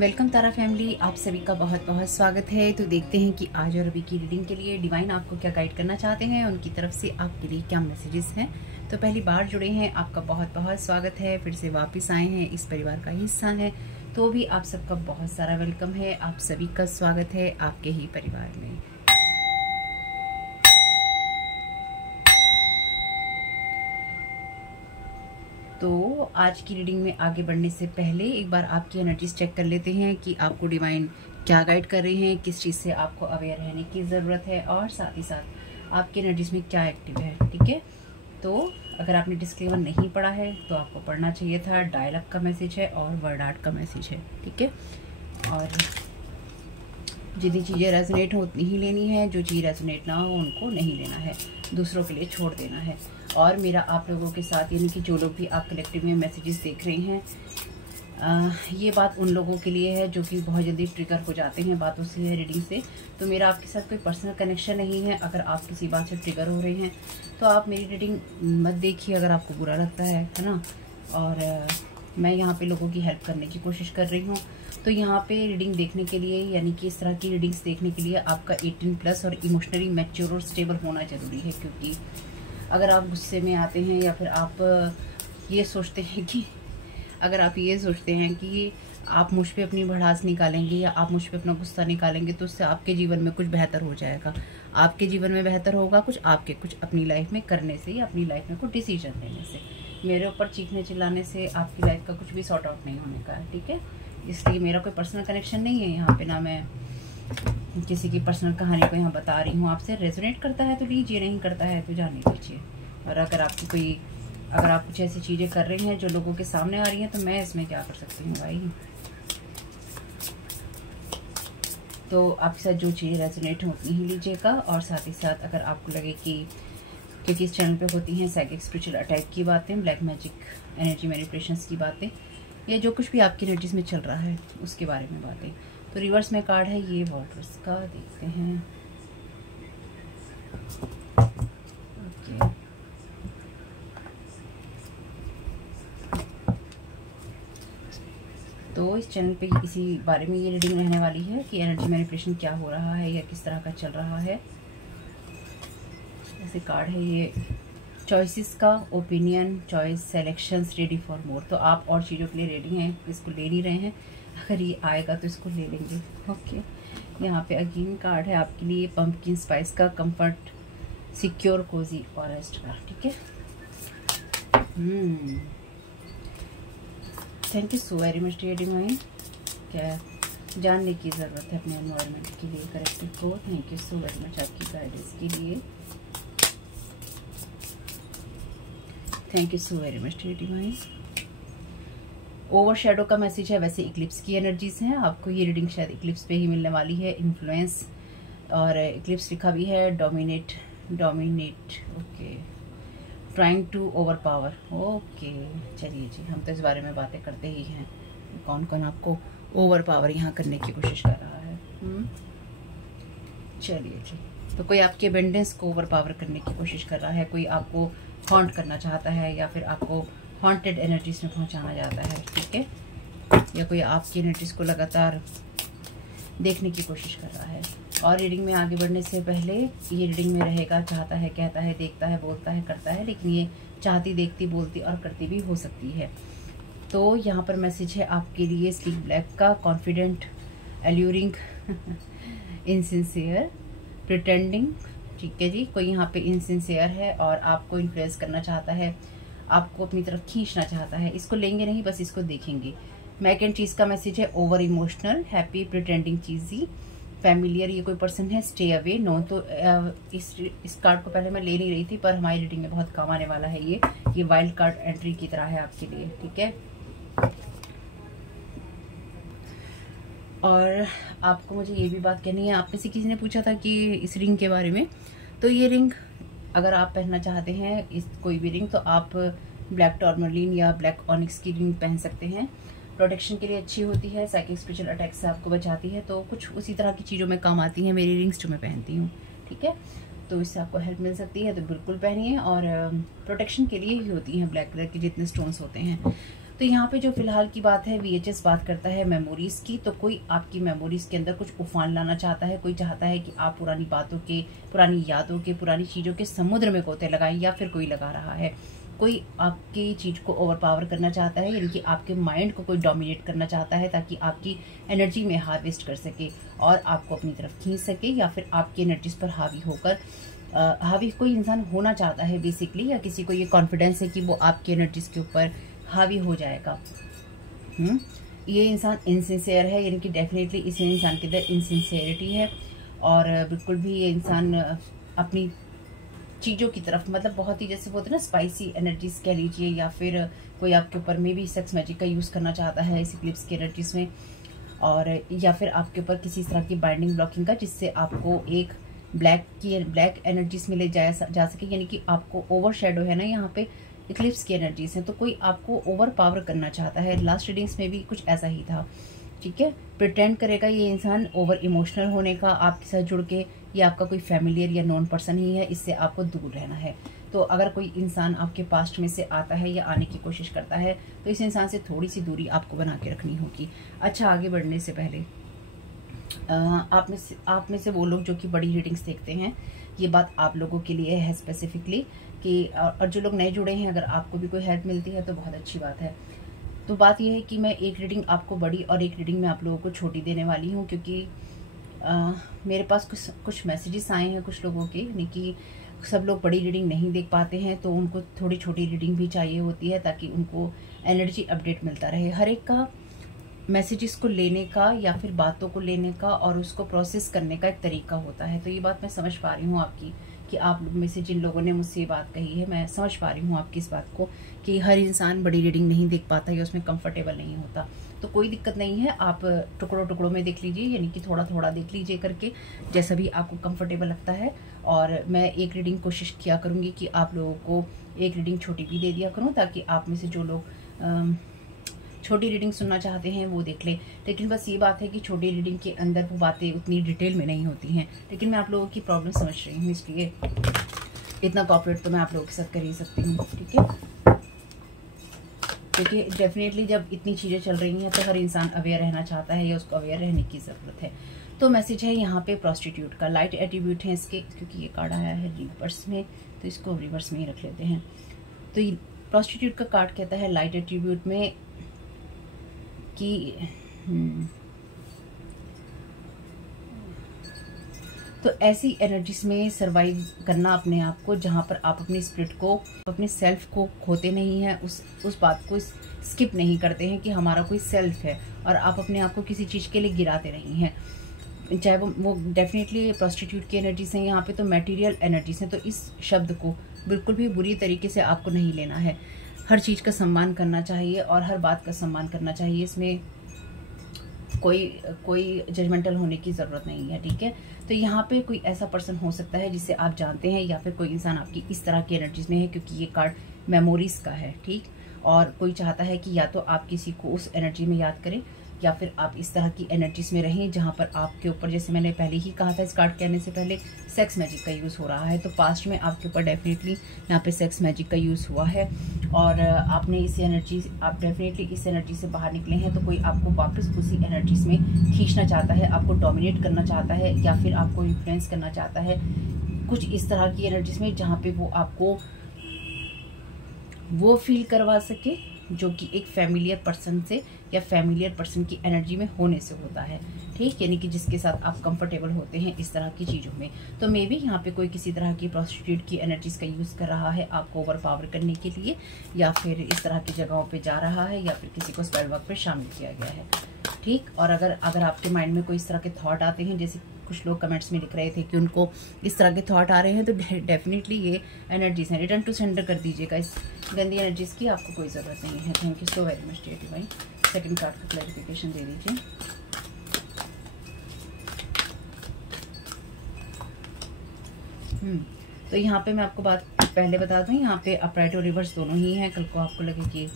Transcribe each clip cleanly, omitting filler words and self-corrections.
Welcome तारा family, आप सभी का बहुत बहुत स्वागत है। तो देखते हैं कि आज और अभी की रीडिंग के लिए डिवाइन आपको क्या गाइड करना चाहते हैं, उनकी तरफ से आपके लिए क्या मैसेजेस हैं। तो पहली बार जुड़े हैं, आपका बहुत बहुत स्वागत है। फिर से वापस आए हैं, इस परिवार का हिस्सा है, तो भी आप सबका बहुत सारा वेलकम है। आप सभी का स्वागत है आपके ही परिवार में। तो आज की रीडिंग में आगे बढ़ने से पहले एक बार आपकी एनर्जीज चेक कर लेते हैं कि आपको डिवाइन क्या गाइड कर रहे हैं, किस चीज़ से आपको अवेयर रहने की ज़रूरत है, और साथ ही साथ आपकी एनर्जीज में क्या एक्टिव है। ठीक है, तो अगर आपने डिस्क्लेमर नहीं पढ़ा है तो आपको पढ़ना चाहिए था। डायलॉग का मैसेज है और वर्ड आर्ट का मैसेज है। ठीक है, और जितनी चीज़ें रेजोनेट हो उतनी ही लेनी है, जो चीज़ रेजोनेट ना हो उनको नहीं लेना है, दूसरों के लिए छोड़ देना है। और मेरा आप लोगों के साथ, यानी कि जो लोग भी आप कलेक्टिव में मैसेजेस देख रहे हैं, ये बात उन लोगों के लिए है जो कि बहुत जल्दी ट्रिगर हो जाते हैं बातों से या रीडिंग से। तो मेरा आपके साथ कोई पर्सनल कनेक्शन नहीं है। अगर आप किसी बात से ट्रिगर हो रहे हैं तो आप मेरी रीडिंग मत देखिए, अगर आपको बुरा लगता है ना। और मैं यहाँ पे लोगों की हेल्प करने की कोशिश कर रही हूँ। तो यहाँ पे रीडिंग देखने के लिए, यानी कि इस तरह की रीडिंग्स देखने के लिए आपका 18+ और इमोशनली मैच्योर और स्टेबल होना ज़रूरी है। क्योंकि अगर आप गुस्से में आते हैं या फिर आप ये सोचते हैं कि आप मुझ पे अपनी भड़ास निकालेंगे या आप मुझ पे अपना गुस्सा निकालेंगे तो उससे आपके जीवन में कुछ बेहतर हो जाएगा। आपके जीवन में बेहतर होगा कुछ अपनी लाइफ में करने से या अपनी लाइफ में कुछ डिसीजन लेने से। मेरे ऊपर चीखने चिल्लाने से आपकी लाइफ का कुछ भी सॉर्ट आउट नहीं होने का है। ठीक है, इसलिए मेरा कोई पर्सनल कनेक्शन नहीं है यहाँ पे, ना मैं किसी की पर्सनल कहानी को यहाँ बता रही हूँ आपसे। रेजोनेट करता है तो लीजिए, नहीं करता है तो जाने दीजिए। और अगर आप कुछ ऐसी चीज़ें कर रही हैं जो लोगों के सामने आ रही हैं तो मैं इसमें क्या कर सकती हूँ भाई। तो आपके साथ जो चीज़ रेजोनेट हो उतनी ही लीजिएगा। और साथ ही साथ अगर आपको लगे कि, क्योंकि इस चैनल पे होती हैं साइकिक स्पिरिचुअल अटैक की बातें, ब्लैक मैजिक, एनर्जी मैनिपुलेशंस की बातें, या जो कुछ भी आपकी एनर्जीज में चल रहा है उसके बारे में बातें। तो रिवर्स में कार्ड है ये वाटर्स का, देखते हैं। ओके, तो इस चैनल पे इसी बारे में ये रीडिंग रहने वाली है कि एनर्जी मैनिपुलेशन क्या हो रहा है या किस तरह का चल रहा है। ऐसे कार्ड है ये चॉइसेस का, opinion, choice, selections, ready for more. तो आप और चीज़ों के लिए रेडी हैं, इसको ले नहीं रहे हैं। अगर ये आएगा तो इसको ले लेंगे। ओके, यहाँ पे अगेन कार्ड है आपके लिए पंपकिन स्पाइस का, कंफर्ट, सिक्योर, कोजी, फॉरेस्ट का। ठीक है, thank you so very much dear divine. क्या जानने की ज़रूरत है अपने एनवायरनमेंट के लिए करेक्टिव को। Thank you so very much आपकी गाइडेंस के लिए। Thank you so very much dear divine. Over shadow का मैसेज है, वैसे इक्लिप्स की एनर्जीज हैं। आपको ये रीडिंग शायद इक्लिप्स पे ही मिलने वाली है। इन्फ्लुएंस, और इक्लिप्स लिखा भी है, dominate, okay, trying to over power. Okay, चलिए जी, हम तो इस बारे में बातें करते ही हैं, कौन कौन आपको ओवर पावर यहाँ करने की कोशिश कर रहा है। चलिए जी, तो कोई आपके अबेंडेंस को ओवर पावर करने की कोशिश कर रहा है, कोई आपको हॉन्ट करना चाहता है या फिर आपको हॉन्टेड एनर्जीज में पहुंचाना चाहता है। ठीक है, या कोई आपकी एनर्जीज को लगातार देखने की कोशिश कर रहा है। और रीडिंग में आगे बढ़ने से पहले, ये रीडिंग में रहेगा चाहता है, कहता है, देखता है, बोलता है, करता है, लेकिन ये चाहती, देखती, बोलती और करती भी हो सकती है। तो यहाँ पर मैसेज है आपके लिए स्लीक ब्लैक का, कॉन्फिडेंट, एल्यूरिंग, इनसिंसियर, प्रिटेंडिंग। ठीक है जी, कोई यहाँ पे इनसिंसियर है और आपको इन्फ्लुएंस करना चाहता है, आपको अपनी तरफ खींचना चाहता है। इसको लेंगे नहीं, बस इसको देखेंगे। मैक एंड चीज का मैसेज है, over emotional, happy, pretending, cheesy, familiar, ये कोई पर्सन है, स्टे अवे, नो। तो इस कार्ड को पहले मैं ले नहीं रही थी, पर हमारी रीडिंग में बहुत काम आने वाला है ये वाइल्ड कार्ड एंट्री की तरह है आपके लिए। ठीक है, और आपको मुझे ये भी बात कहनी है, आप में से किसी ने पूछा था कि इस रिंग के बारे में। तो ये रिंग अगर आप पहनना चाहते हैं, इस कोई भी रिंग, तो आप ब्लैक टॉर्मलिन या ब्लैक ऑनिक्स की रिंग पहन सकते हैं। प्रोटेक्शन के लिए अच्छी होती है, साइकिक स्पिरिचुअल अटैक से आपको बचाती है। तो कुछ उसी तरह की चीज़ों में काम आती हैं मेरी रिंग्स जो मैं पहनती हूँ। ठीक है, तो इससे आपको हेल्प मिल सकती है, तो बिल्कुल पहनिए। और प्रोटेक्शन के लिए ही होती हैं ब्लैक कलर के जितने स्टोन्स होते हैं। तो यहाँ पे जो फिलहाल की बात है, VHS बात करता है मेमोरीज की। तो कोई आपकी मेमोरीज के अंदर कुछ उफान लाना चाहता है, कोई चाहता है कि आप पुरानी बातों के, पुरानी यादों के, पुरानी चीज़ों के समुद्र में गोते लगाएं, या फिर कोई लगा रहा है। कोई आपकी चीज़ को ओवर पावर करना चाहता है, यानी कि आपके माइंड को कोई डोमिनेट करना चाहता है, ताकि आपकी एनर्जी में हार्वेस्ट कर सके और आपको अपनी तरफ खींच सके, या फिर आपकी एनर्जीज पर हावी होकर हावी कोई इंसान होना चाहता है बेसिकली, या किसी को ये कॉन्फिडेंस है कि वो आपकी एनर्जीज के ऊपर हावी हो जाएगा। ये इंसान इनसिंसियर है, यानी कि डेफिनेटली इस इंसान के अंदर इनसिंसियरिटी है, और बिल्कुल भी ये इंसान अपनी चीज़ों की तरफ, मतलब बहुत ही जैसे बोलते हैं ना स्पाइसी एनर्जीज कह लीजिए, या फिर कोई आपके ऊपर में भी सेक्स मैजिक का यूज़ करना चाहता है इस इक्लिप्स की एनर्जीज में, और या फिर आपके ऊपर किसी तरह की बाइंडिंग ब्लॉकिंग का, जिससे आपको एक ब्लैक एनर्जीज में ले जा सके, यानी कि आपको ओवर शेडो है ना यहाँ पे इक्लिप्स की एनर्जीज है, तो कोई आपको ओवर पावर करना चाहता है। लास्ट रीडिंग्स में भी कुछ ऐसा ही था, ठीक है। प्रिटेंड करेगा ये इंसान ओवर इमोशनल होने का आपके साथ जुड़ के, ये आपका कोई फैमिलियर या नॉन पर्सन ही है, इससे आपको दूर रहना है। तो अगर कोई इंसान आपके पास्ट में से आता है या आने की कोशिश करता है, तो इस इंसान से थोड़ी सी दूरी आपको बना के रखनी होगी। अच्छा, आगे बढ़ने से पहले आप में से वो लोग जो कि बड़ी रीडिंग्स देखते हैं, ये बात आप लोगों के लिए है स्पेसिफिकली, कि और जो लोग नए जुड़े हैं, अगर आपको भी कोई हेल्प मिलती है तो बहुत अच्छी बात है। तो बात यह है कि मैं एक रीडिंग आपको बड़ी और एक रीडिंग मैं आप लोगों को छोटी देने वाली हूँ, क्योंकि मेरे पास कुछ मैसेजेस आए हैं कुछ लोगों के, यानी कि सब लोग बड़ी रीडिंग नहीं देख पाते हैं, तो उनको थोड़ी छोटी रीडिंग भी चाहिए होती है, ताकि उनको एनर्जी अपडेट मिलता रहे। हर एक का मैसेजेस को लेने का या फिर बातों को लेने का और उसको प्रोसेस करने का एक तरीका होता है। तो ये बात मैं समझ पा रही हूँ आपकी, कि आप लोग में से जिन लोगों ने मुझसे ये बात कही है, मैं समझ पा रही हूँ आपकी इस बात को, कि हर इंसान बड़ी रीडिंग नहीं देख पाता या उसमें कंफर्टेबल नहीं होता। तो कोई दिक्कत नहीं है, आप टुकड़ों में देख लीजिए, यानी कि थोड़ा थोड़ा देख लीजिए करके, जैसा भी आपको कंफर्टेबल लगता है। और मैं एक रीडिंग कोशिश किया करूँगी कि आप लोगों को एक रीडिंग छोटी भी दे दिया करूँ, ताकि आप में से जो लोग छोटी रीडिंग सुनना चाहते हैं वो देख लें। लेकिन बस ये बात है कि छोटी रीडिंग के अंदर वो बातें उतनी डिटेल में नहीं होती हैं, लेकिन मैं आप लोगों की प्रॉब्लम समझ रही हूँ, इसलिए इतना कॉपरेट तो मैं आप लोगों के साथ कर ही सकती हूँ, ठीक है। क्योंकि डेफिनेटली जब इतनी चीज़ें चल रही हैं तो हर इंसान अवेयर रहना चाहता है, या उसको अवेयर रहने की ज़रूरत है। तो मैसेज है यहाँ पे प्रोस्टिट्यूट का, लाइट एट्रीब्यूट है इसके, क्योंकि ये कार्ड आया है रिवर्स में, तो इसको रिवर्स में ही रख लेते हैं। तो ये प्रोस्टिट्यूट का कार्ड कहता है लाइट एट्रीब्यूट में कि तो ऐसी एनर्जीज में सरवाइव करना अपने आप को, जहाँ पर आप अपनी स्पिरिट को, अपने सेल्फ को खोते नहीं हैं, उस बात को स्किप नहीं करते हैं कि हमारा कोई सेल्फ है, और आप अपने आप को किसी चीज़ के लिए गिराते नहीं हैं, चाहे वो डेफिनेटली प्रोस्टिट्यूट की एनर्जीज हैं यहाँ पे, तो मटेरियल एनर्जीज हैं। तो इस शब्द को बिल्कुल भी बुरी तरीके से आपको नहीं लेना है, हर चीज़ का सम्मान करना चाहिए और हर बात का सम्मान करना चाहिए, इसमें कोई जजमेंटल होने की ज़रूरत नहीं है, ठीक है। तो यहाँ पे कोई ऐसा पर्सन हो सकता है जिसे आप जानते हैं, या फिर कोई इंसान आपकी इस तरह की एनर्जीज में है, क्योंकि ये कार्ड मेमोरीज का है, ठीक। और कोई चाहता है कि या तो आप किसी को उस एनर्जी में याद करें, या फिर आप इस तरह की एनर्जीज में रहें जहाँ पर आपके ऊपर, जैसे मैंने पहले ही कहा था इस कार्ड कहने से पहले, सेक्स मैजिक का यूज़ हो रहा है। तो पास्ट में आपके ऊपर डेफिनेटली यहाँ पे सेक्स मैजिक का यूज़ हुआ है, और आपने इस एनर्जी, आप डेफिनेटली इस एनर्जी से बाहर निकले हैं। तो कोई आपको वापस उसी एनर्जीज में खींचना चाहता है, आपको डोमिनेट करना चाहता है, या फिर आपको इन्फ्लुएंस करना चाहता है, कुछ इस तरह की एनर्जीज में, जहाँ पे वो आपको वो फील करवा सके जो कि एक फैमिलियर पर्सन से या फैमिलियर पर्सन की एनर्जी में होने से होता है, ठीक, यानी कि जिसके साथ आप कंफर्टेबल होते हैं इस तरह की चीज़ों में। तो मे बी यहाँ पे कोई किसी तरह की प्रोस्टिट्यूट की एनर्जीज का यूज़ कर रहा है आपको ओवर पावर करने के लिए, या फिर इस तरह की जगहों पे जा रहा है, या फिर किसी को स्पेल वर्क पे शामिल किया गया है, ठीक। और अगर आपके माइंड में कोई इस तरह के थॉट आते हैं, जैसे कुछ लोग कमेंट्स में लिख रहे थे कि उनको इस तरह के थॉट आ रहे हैं, तो डेफिनेटली ये एनर्जीज हैं, रिटर्न टू सेंडर कर दीजिएगा। इस गंदी एनर्जीज की आपको कोई ज़रूरत नहीं है। Thank you so very much deity भाई। सेकंड कार्ड का क्लैरिफिकेशन दे दीजिए। तो यहाँ पे मैं आपको बात पहले बता दूँ, यहाँ पे अपराइट और रिवर्स दोनों ही हैं। कल को आपको लगे कि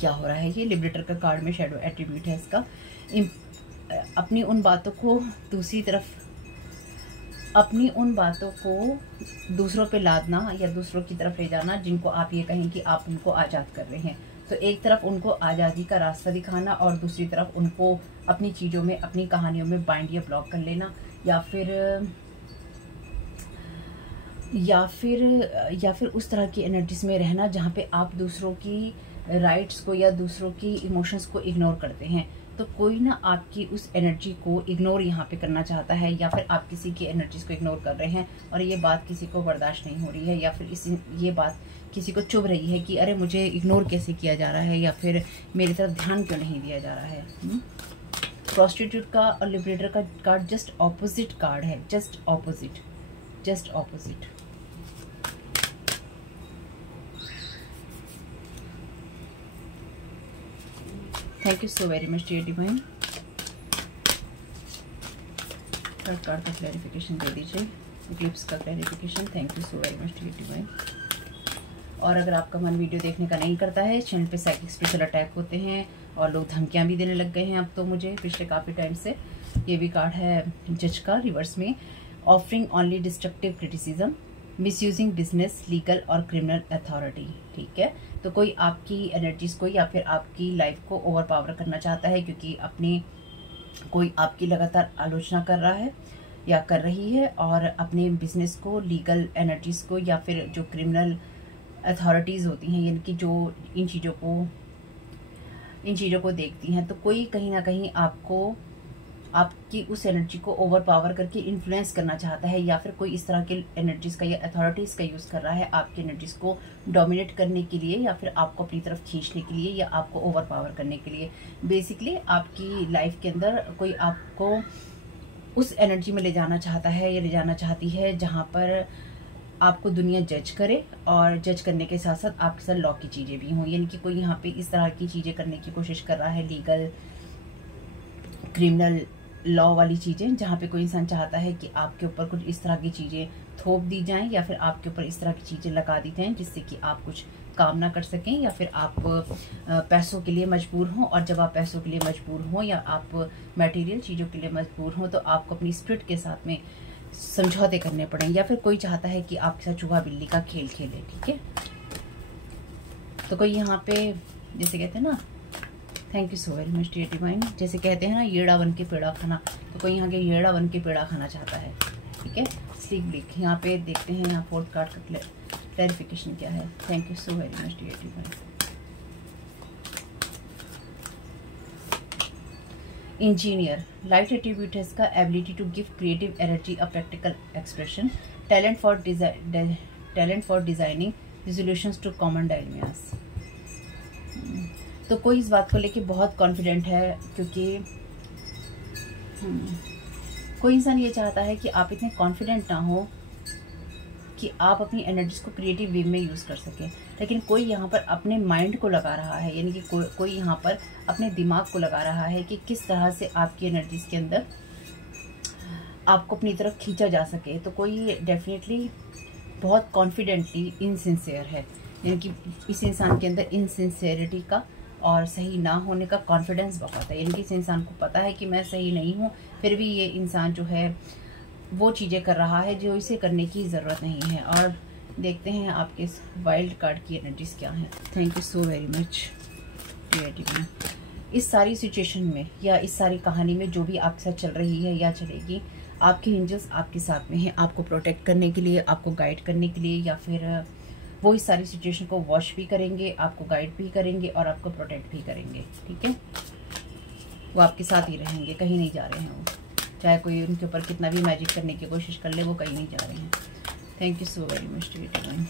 क्या हो रहा है, ये लिबरेटर का कार्ड में शेडो एट्रीब्यूट है इसका। अपनी उन बातों को दूसरों पे लादना या दूसरों की तरफ ले जाना, जिनको आप ये कहें कि आप उनको आज़ाद कर रहे हैं। तो तो एक तरफ उनको आज़ादी का रास्ता दिखाना और दूसरी तरफ उनको अपनी चीज़ों में, अपनी कहानियों में बाइंड या ब्लॉक कर लेना, या फिर उस तरह की एनर्जीज में रहना जहाँ पे आप दूसरों की राइट्स को या दूसरों की इमोशंस को इग्नोर करते हैं। तो कोई ना आपकी उस एनर्जी को इग्नोर यहाँ पे करना चाहता है, या फिर आप किसी की एनर्जीज को इग्नोर कर रहे हैं और ये बात किसी को बर्दाश्त नहीं हो रही है, या फिर ये बात किसी को चुभ रही है कि अरे मुझे इग्नोर कैसे किया जा रहा है, या फिर मेरी तरफ ध्यान क्यों नहीं दिया जा रहा है। प्रॉस्टिट्यूट का और लिबरेटर का कार्ड जस्ट ऑपोजिट कार्ड है, just opposite. Thank you so very much dear divine. Third card का क्लैरिफिकेशन दे दीजिए, क्लिप्स का clarification. Thank you so very much dear divine. और अगर आपका मन वीडियो देखने का नहीं करता है, चैनल पे साइकिक स्पेशल अटैक होते हैं और लोग धमकियां भी देने लग गए हैं अब तो मुझे, पिछले काफ़ी टाइम से। ये भी कार्ड है जज का रिवर्स में, offering only destructive criticism, misusing business, legal और क्रिमिनल अथॉरिटी। ठीक है, तो कोई आपकी एनर्जीज को या फिर आपकी लाइफ को ओवर पावर करना चाहता है, क्योंकि कोई आपकी लगातार आलोचना कर रहा है या कर रही है, और अपने बिजनेस को, लीगल एनर्जीज को, या फिर जो क्रिमिनल अथॉरिटीज़ होती हैं, यानी कि जो इन चीज़ों को देखती हैं, तो कोई कहीं ना कहीं आपकी उस एनर्जी को ओवर पावर करके इन्फ्लुएंस करना चाहता है, या फिर कोई इस तरह के एनर्जीज का या अथॉरिटीज़ का यूज़ कर रहा है आपकी एनर्जीज को डोमिनेट करने के लिए, या फिर आपको अपनी तरफ खींचने के लिए, या आपको ओवर पावर करने के लिए। बेसिकली आपकी लाइफ के अंदर कोई आपको उस एनर्जी में ले जाना चाहता है या ले जाना चाहती है जहाँ पर आपको दुनिया जज करे, और जज करने के साथ साथ आपके साथ लॉ की चीज़ें भी हों, यानी कि कोई यहाँ पे इस तरह की चीज़ें करने की कोशिश कर रहा है, लीगल, क्रिमिनल, लॉ वाली चीज़ें, जहाँ पे कोई इंसान चाहता है कि आपके ऊपर कुछ इस तरह की चीज़ें थोप दी जाएं, या फिर आपके ऊपर इस तरह की चीज़ें लगा दी जाएं जिससे कि आप कुछ काम ना कर सकें, या फिर आप पैसों के लिए मजबूर हों, और जब आप पैसों के लिए मजबूर हों या आप मटेरियल चीज़ों के लिए मजबूर हों, तो आपको अपनी स्पिरिट के साथ में समझौते करने पड़े, या फिर कोई चाहता है कि आपके साथ चूहा बिल्ली का खेल खेले। ठीक है, तो कोई यहाँ पे जैसे कहते हैं ना, thank you so very much dear divine, जैसे कहते हैं ना येड़ा बन के पेड़ा खाना, तो कोई यहाँ के येड़ा बन के पेड़ा खाना चाहता है। ठीक है, स्लीप ब्लिक यहाँ पे देखते हैं, यहाँ फोर्थ कार्ड का क्लैरिफिकेशन क्या है। Thank you so very much dear divine. Engineer, light attribute है इसका, ability to give creative energy a practical expression, talent for designing resolutions to common dilemmas. तो कोई इस बात को लेके बहुत कॉन्फिडेंट है, क्योंकि कोई इंसान ये चाहता है कि आप इतने कॉन्फिडेंट ना हो कि आप अपनी एनर्जीज को क्रिएटिव वे में यूज़ कर सकें, लेकिन कोई यहाँ पर अपने माइंड को लगा रहा है, यानी कि कोई यहाँ पर अपने दिमाग को लगा रहा है कि किस तरह से आपकी एनर्जीज के अंदर आपको अपनी तरफ खींचा जा सके। तो कोई डेफिनेटली बहुत कॉन्फिडेंटली इनसिंसियर है, यानी कि इस इंसान के अंदर इनसिंसियरिटी का और सही ना होने का कॉन्फिडेंस बहुत है, यानी कि इस इंसान को पता है कि मैं सही नहीं हूँ, फिर भी ये इंसान जो है वो चीज़ें कर रहा है जो इसे करने की ज़रूरत नहीं है। और देखते हैं आपके इस वाइल्ड कार्ड की एनर्जीज क्या हैं। Thank you so very much dear divine. इस सारी सिचुएशन में या इस सारी कहानी में जो भी आपके साथ चल रही है या चलेगी, आपके एंजल्स आपके साथ में हैं, आपको प्रोटेक्ट करने के लिए, आपको गाइड करने के लिए, या फिर वो इस सारी सिचुएशन को वॉच भी करेंगे, आपको गाइड भी करेंगे और आपको प्रोटेक्ट भी करेंगे। ठीक है, वो आपके साथ ही रहेंगे, कहीं नहीं जा रहे हैं वो, चाहे कोई उनके ऊपर कितना भी मैजिक करने की कोशिश कर ले, वो कहीं नहीं जा रहे हैं। Thank you so very much dear divine.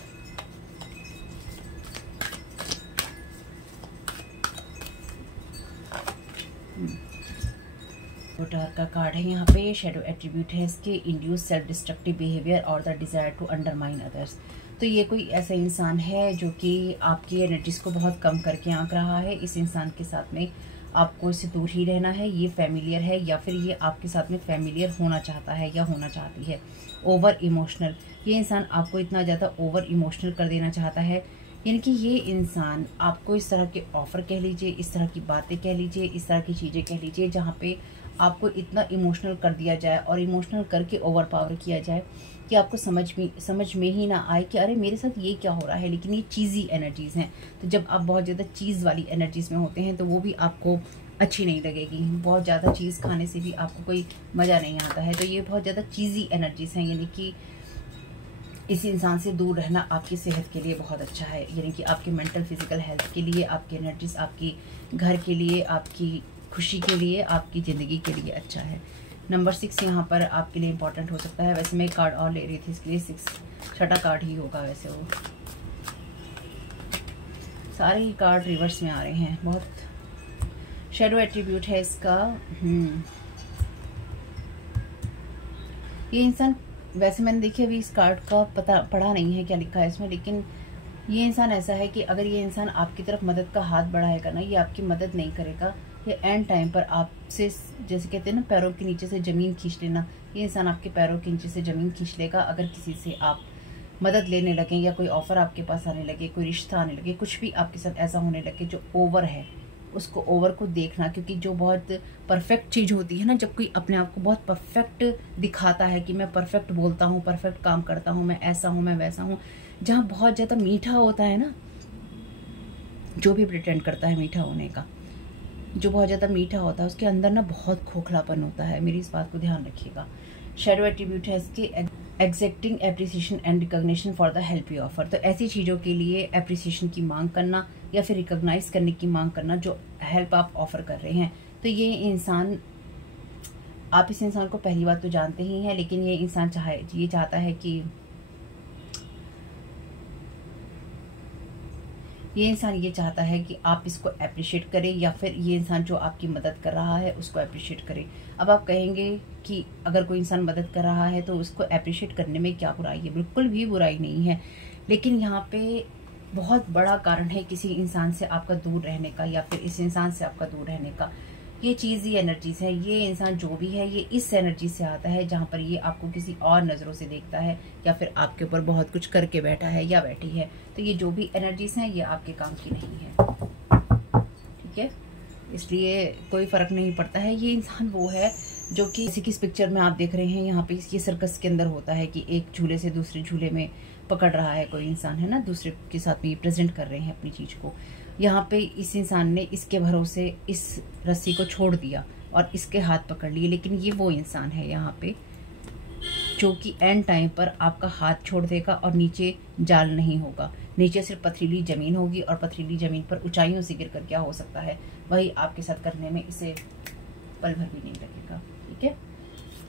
Dark का कार्ड है यहाँ पे, शेडो एट्रीब्यूट है इसके, इंड्यूस सेल्फ डिस्ट्रक्टिव बिहेवियर और the desire to undermine others. तो ये कोई ऐसा इंसान है जो कि आपकी एनर्जीज को बहुत कम करके आंक रहा है। इस इंसान के साथ में आपको इससे दूर ही रहना है, ये फैमिलियर है या फिर ये आपके साथ में फैमिलियर होना चाहता है या होना चाहती है। ओवर इमोशनल, ये इंसान आपको इतना ज़्यादा ओवर इमोशनल कर देना चाहता है, यानी कि ये इंसान आपको इस तरह के ऑफर कह लीजिए, इस तरह की बातें कह लीजिए, इस तरह की चीज़ें कह लीजिए, जहाँ पे आपको इतना इमोशनल कर दिया जाए और इमोशनल करके ओवर पावर किया जाए कि आपको समझ में ही ना आए कि अरे मेरे साथ ये क्या हो रहा है। लेकिन ये चीज़ी एनर्जीज़ हैं, तो जब आप बहुत ज़्यादा चीज़ वाली एनर्जीज़ में होते हैं तो वो भी आपको अच्छी नहीं लगेगी। बहुत ज़्यादा चीज़ खाने से भी आपको कोई मज़ा नहीं आता है। तो ये बहुत ज़्यादा चीज़ी एनर्जीज़ हैं, यानी कि इस इंसान से दूर रहना आपकी सेहत के लिए बहुत अच्छा है, यानी कि आपके मेंटल फिजिकल हेल्थ के लिए, आपकी एनर्जीज, आपकी घर के लिए, आपकी खुशी के लिए, आपकी ज़िंदगी के लिए अच्छा है। नंबर 6 यहाँ पर आपके लिए इम्पोर्टेंट हो सकता है। वैसे मैं एक कार्ड और ले रही थी, इसके लिए 6 छठा कार्ड ही होगा। वैसे वो सारे ही कार्ड रिवर्स में आ रहे हैं। बहुत शैडो एट्रीब्यूट है इसका। ये इंसान, वैसे मैंने देखिए अभी इस कार्ड का पढ़ा नहीं है क्या लिखा है इसमें, लेकिन ये इंसान ऐसा है कि अगर ये इंसान आपकी तरफ मदद का हाथ बढ़ाएगा ना, ये आपकी मदद नहीं करेगा। ये एंड टाइम पर आपसे, जैसे कहते हैं ना पैरों के नीचे से ज़मीन खींच लेना, ये इंसान आपके पैरों के नीचे से ज़मीन खींच लेगा अगर किसी से आप मदद लेने लगे या कोई ऑफ़र आपके पास आने लगे, कोई रिश्ता आने लगे, कुछ भी आपके साथ ऐसा होने लगे जो ओवर है, उसको ओवर को देखना। क्योंकि जो बहुत परफेक्ट चीज़ होती है ना, जब कोई अपने आप को बहुत परफेक्ट दिखाता है कि मैं परफेक्ट बोलता हूँ, परफेक्ट काम करता हूँ, मैं ऐसा हूँ, मैं वैसा हूँ, जहाँ बहुत ज़्यादा मीठा होता है ना, जो भी प्रिटेंड करता है मीठा होने का, जो बहुत ज़्यादा मीठा होता है उसके अंदर ना बहुत खोखलापन होता है। मेरी इस बात को ध्यान रखिएगा। शैडो एट्रीब्यूट है इसके accepting appreciation and recognition for the help you offer. तो ऐसी चीज़ों के लिए एप्रिसिएशन की मांग करना या फिर रिकॉग्नाइज करने की मांग करना जो हेल्प आप ऑफर कर रहे हैं। तो ये इंसान, आप इस इंसान को पहली बार तो जानते ही हैं, लेकिन ये इंसान ये चाहता है कि ये इंसान ये चाहता है कि आप इसको अप्रिशिएट करें, या फिर ये इंसान जो आपकी मदद कर रहा है उसको अप्रिशिएट करें। अब आप कहेंगे कि अगर कोई इंसान मदद कर रहा है तो उसको अप्रिशिएट करने में क्या बुराई है? बिल्कुल भी बुराई नहीं है, लेकिन यहाँ पे बहुत बड़ा कारण है किसी इंसान से आपका दूर रहने का, या फिर इस इंसान से आपका दूर रहने का। ये चीज़ ही एनर्जीज है। ये इंसान जो भी है ये इस एनर्जी से आता है जहाँ पर ये आपको किसी और नज़रों से देखता है, या फिर आपके ऊपर बहुत कुछ करके बैठा है या बैठी है। तो ये जो भी एनर्जीज हैं ये आपके काम की नहीं है, ठीक है? इसलिए कोई फ़र्क नहीं पड़ता है। ये इंसान वो है जो कि जैसे कि इस पिक्चर में आप देख रहे हैं, यहाँ पे ये सर्कस के अंदर होता है कि एक झूले से दूसरे झूले में पकड़ रहा है कोई इंसान, है ना, दूसरे के साथ में ये प्रेजेंट कर रहे हैं अपनी चीज़ को। यहाँ पे इस इंसान ने इसके भरोसे इस रस्सी को छोड़ दिया और इसके हाथ पकड़ लिए, लेकिन ये वो इंसान है यहाँ पे जो कि एंड टाइम पर आपका हाथ छोड़ देगा और नीचे जाल नहीं होगा, नीचे सिर्फ पथरीली ज़मीन होगी, और पथरीली ज़मीन पर ऊंचाइयों से गिरकर क्या हो सकता है वही आपके साथ करने में इसे पल भर भी नहीं लगेगा, ठीक है?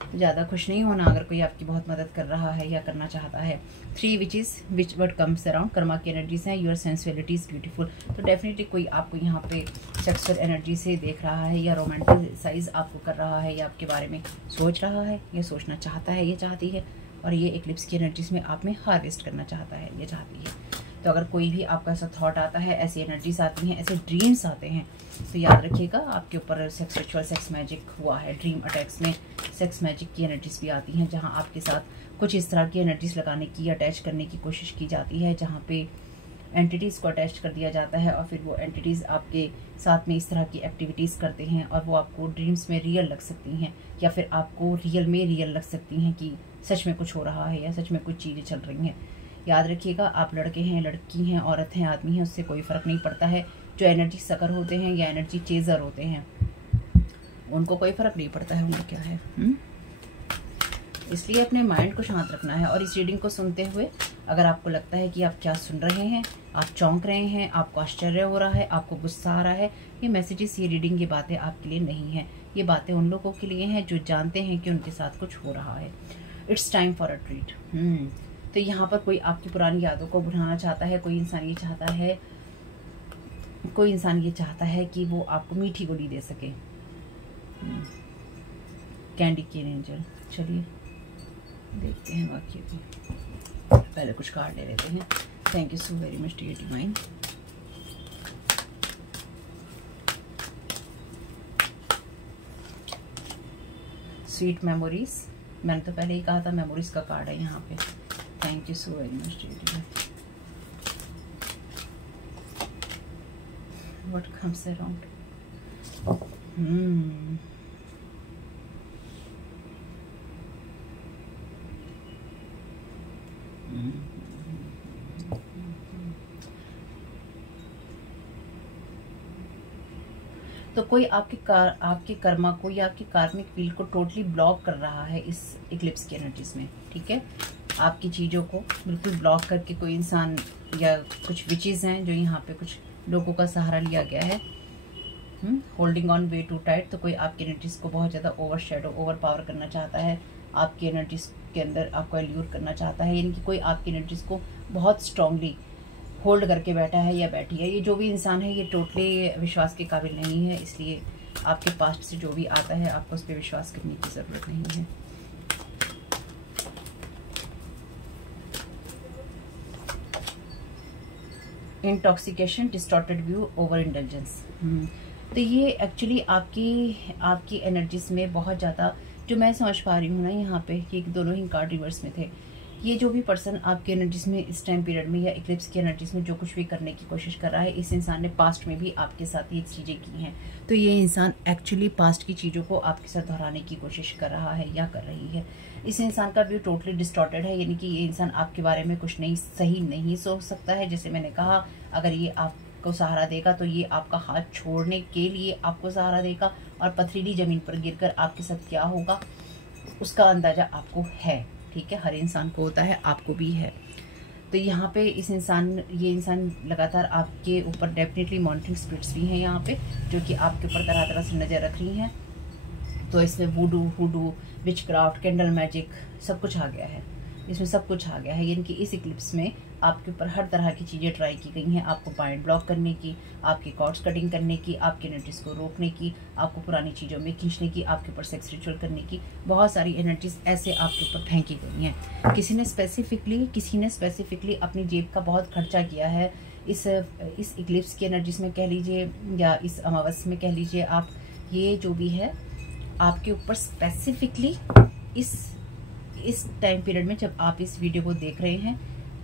तो ज़्यादा खुश नहीं होना अगर कोई आपकी बहुत मदद कर रहा है या करना चाहता है। 3 witches which word comes around, Karma की एनर्जीज हैं। Your sensuality is beautiful. तो डेफिनेटली कोई आपको यहाँ पे सेक्सुअल एनर्जी से देख रहा है, या रोमांटिसाइज आपको कर रहा है, या आपके बारे में सोच रहा है, या सोचना चाहता है, ये चाहती है, और ये एक्लिप्स की एनर्जीज में आप में हार्वेस्ट करना चाहता है, ये चाहती है। तो अगर कोई भी आपका ऐसा थॉट आता है, ऐसी एनर्जीज आती हैं, ऐसे ड्रीम्स आते हैं, तो याद रखिएगा आपके ऊपर रिचुअल सेक्स मैजिक हुआ है। ड्रीम अटैक्स में सेक्स मैजिक की एनर्जीज भी आती हैं, जहां आपके साथ कुछ इस तरह की एनर्जीज लगाने की, अटैच करने की कोशिश की जाती है, जहां पे एंटिटीज़ को अटैच कर दिया जाता है, और फिर वो एंटिटीज़ आपके साथ में इस तरह की एक्टिविटीज़ करते हैं, और वो आपको ड्रीम्स में रियल लग सकती हैं, या फिर आपको रियल में रियल लग सकती हैं कि सच में कुछ हो रहा है या सच में कुछ चीज़ें चल रही हैं। याद रखिएगा, आप लड़के हैं, लड़की हैं, औरत हैं, आदमी हैं, उससे कोई फ़र्क नहीं पड़ता है। जो एनर्जी सकर होते हैं या एनर्जी चेज़र होते हैं उनको कोई फ़र्क नहीं पड़ता है उनका क्या है। इसलिए अपने माइंड को शांत रखना है। और इस रीडिंग को सुनते हुए अगर आपको लगता है कि आप क्या सुन रहे हैं, आप चौंक रहे हैं, आपको आश्चर्य हो रहा है, आपको गुस्सा आ रहा है, ये मैसेजेस, ये रीडिंग, ये बातें आपके लिए नहीं है। ये बातें उन लोगों के लिए हैं जो जानते हैं कि उनके साथ कुछ हो रहा है। It's time for a treat. तो यहाँ पर कोई आपकी पुरानी यादों को भुलाना चाहता है। कोई इंसान ये चाहता है कि वो आपको मीठी गोली दे सके। कैंडी केन एंजल। चलिए देखते हैं वाक्य की। पहले कुछ कार्ड ले लेते हैं। Thank you so very much dear divine. Sweet memories, मैंने तो पहले ही कहा था मेमोरीज का कार्ड है यहाँ पे। Thank you so very much dear divine. What comes around? तो कोई आपके कर्मा को या आपके कार्मिक फील्ड को टोटली ब्लॉक कर रहा है इस इक्लिप्स की एनर्जीज में, ठीक है। आपकी चीज़ों को बिल्कुल ब्लॉक करके कोई इंसान या कुछ विचेस हैं जो यहाँ पे कुछ लोगों का सहारा लिया गया है, holding on way too tight. तो कोई आपकी एनर्जीज को बहुत ज़्यादा ओवर पावर करना चाहता है, आपकी एनर्जीज के अंदर आपको एल्यूर करना चाहता है, यानी कि कोई आपकी एनर्जीज को बहुत स्ट्रांगली होल्ड करके बैठा है या बैठी है। ये जो भी इंसान है ये टोटली विश्वास के काबिल नहीं है, इसलिए आपके पास्ट से जो भी आता है आपको उस पर विश्वास करने की ज़रूरत नहीं है। Intoxication, distorted view, over intelligence. तो ये एक्चुअली आपकी एनर्जीज में बहुत ज़्यादा, जो मैं समझ पा रही हूँ ना यहाँ पे, ये दोनों ही कार्ड रिवर्स में थे। ये जो भी पर्सन आपके एनर्जीज में इस टाइम पीरियड में या इक्लिप्स की एनर्जीज में जो कुछ भी करने की कोशिश कर रहा है, इस इंसान ने पास्ट में भी आपके साथ ये चीज़ें की हैं। तो ये इंसान एक्चुअली पास्ट की चीज़ों को आपके साथ दोहराने की कोशिश कर रहा है या कर रही है। इस इंसान का व्यू टोटली डिस्टॉर्टेड है, यानी कि ये इंसान आपके बारे में कुछ सही नहीं सोच सकता है। जैसे मैंने कहा, अगर ये आपको सहारा देगा तो ये आपका हाथ छोड़ने के लिए आपको सहारा देगा, और पथरीली ज़मीन पर गिरकर आपके साथ क्या होगा उसका अंदाज़ा आपको है, ठीक है। हर इंसान को होता है, आपको भी है। तो यहाँ पे ये इंसान लगातार आपके ऊपर डेफिनेटली मॉनिटरिंग स्पिरिट्स भी हैं यहाँ पे, जो कि आपके ऊपर तरह तरह से नज़र रख रही हैं। तो इसमें वूडू, हुडू, विचक्राफ्ट, कैंडल मैजिक सब कुछ आ गया है, इसमें सब कुछ आ गया है। यानी कि इस इक्लिप्स में आपके ऊपर हर तरह की चीज़ें ट्राई की गई हैं, आपको पॉइंट ब्लॉक करने की, आपकी कॉर्ड्स कटिंग करने की, आपके एनर्जीज को रोकने की, आपको पुरानी चीज़ों में खींचने की, आपके ऊपर सेक्स रिचुअल करने की, बहुत सारी एनर्जीज ऐसे आपके ऊपर फेंकी गई हैं। किसी ने स्पेसिफिकली अपनी जेब का बहुत खर्चा किया है इस इक्लिप्स की एनर्जीज में कह लीजिए, या इस अमावस्या में कह लीजिए आप। ये जो भी है आपके ऊपर स्पेसिफिकली इस टाइम पीरियड में जब आप इस वीडियो को देख रहे हैं,